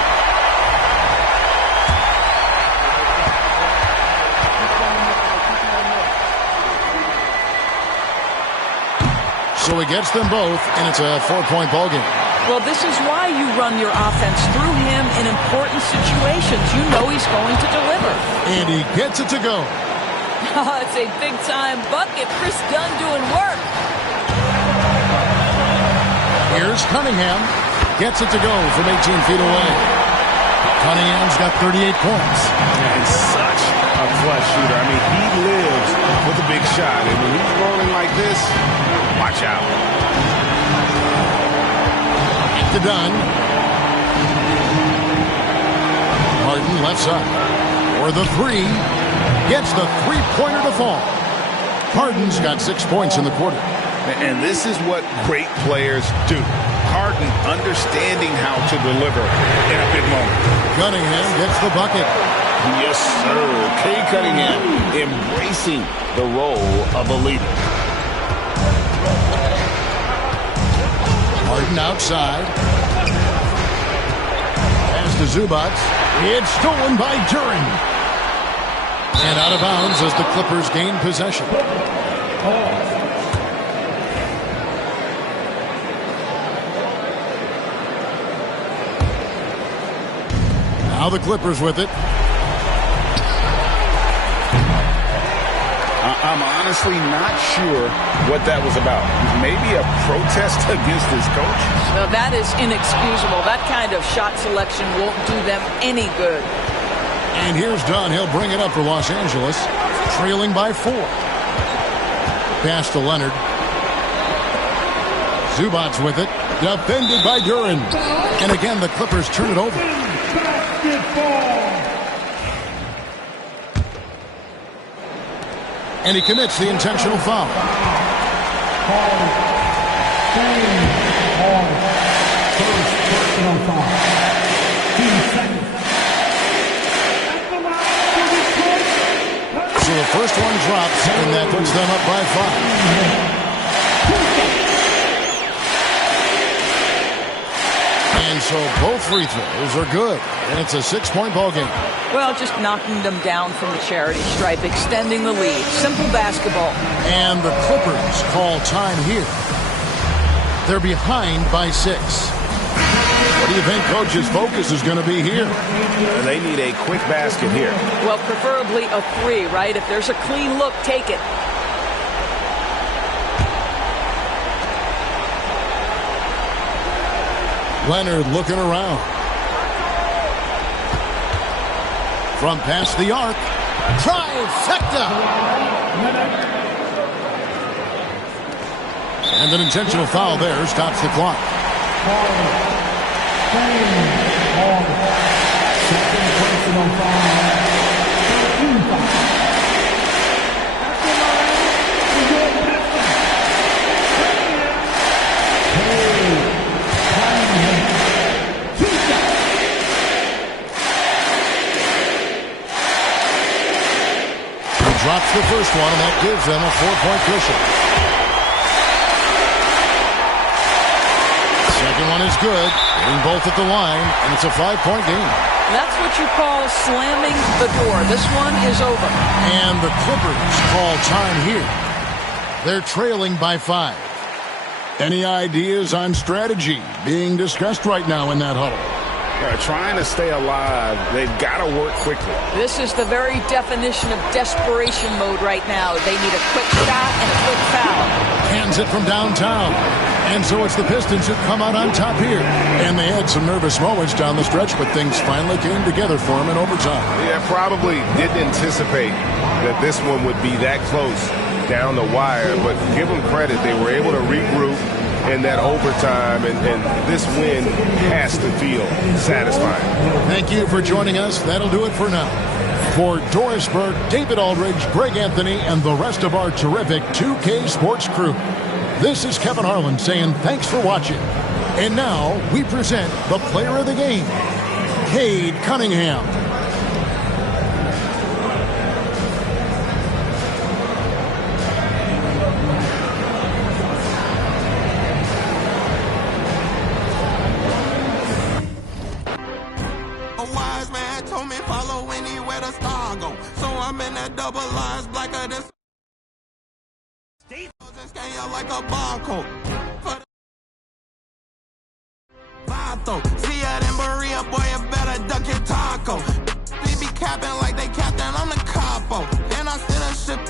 So he gets them both, and it's a 4-point ball game. Well, this is why you run your offense through him in important situations. You know he's going to deliver. And he gets it to go. It's a big-time bucket. Chris Dunn doing work. Here's Cunningham. Gets it to go from 18 feet away. Cunningham's got 38 points. And such a clutch shooter. I mean, he lives with a big shot. And when he's rolling like this, watch out. To Dunn. Harden left side. For the 3. Gets the three-pointer to fall. Harden's got 6 points in the quarter. And this is what great players do. Harden understanding how to deliver in a big moment. Cunningham gets the bucket. Yes, sir. Cade Cunningham embracing the role of a leader. Harden outside. Pass to Zubac. It's stolen by Duren. And out of bounds as the Clippers gain possession. Now the Clippers with it. I'm honestly not sure what that was about. Maybe a protest against his coach? Now that is inexcusable. That kind of shot selection won't do them any good. And here's Dunn. He'll bring it up for Los Angeles. Trailing by 4. Pass to Leonard. Zubac with it. Defended by Duran. And again, the Clippers turn it over. And he commits the intentional foul. So the first one drops, and that puts them up by 5. And so both free throws are good, and it's a 6-point ball game. Well, just knocking them down from the charity stripe, extending the lead. Simple basketball. And the Clippers call time here. They're behind by 6. What do you think Coach's focus is going to be here? They need a quick basket here. Well, preferably a 3, right? If there's a clean look, take it. Leonard looking around. From past the arc. Trifecta! And an intentional foul there stops the clock. Drops the first one, and that gives them a 4-point cushion. Second one is good, hitting both at the line, and it's a 5-point game. That's what you call slamming the door. This one is over. And the Clippers call time here. They're trailing by 5. Any ideas on strategy being discussed right now in that huddle? Trying to stay alive, they've got to work quickly. This is the very definition of desperation mode right now. They need a quick shot and a quick foul. Hands it from downtown. And so it's the Pistons who come out on top here. And they had some nervous moments down the stretch, but things finally came together for them in overtime. Yeah, probably didn't anticipate that this one would be that close down the wire, but give them credit. They were able to regroup in that overtime, and this win has to feel satisfying. Thank you for joining us. That'll do it for now. For Doris Burke, David Aldridge, Greg Anthony, and the rest of our terrific 2K Sports crew, this is Kevin Harlan saying thanks for watching. And now we present the player of the game, Cade Cunningham. Told me follow anywhere the star go. So I'm in that double lines blacker than scale like a barcode. See ya in Berea, boy, you better duck your taco. They be capping like they captain, I'm the capo. And I still a ship.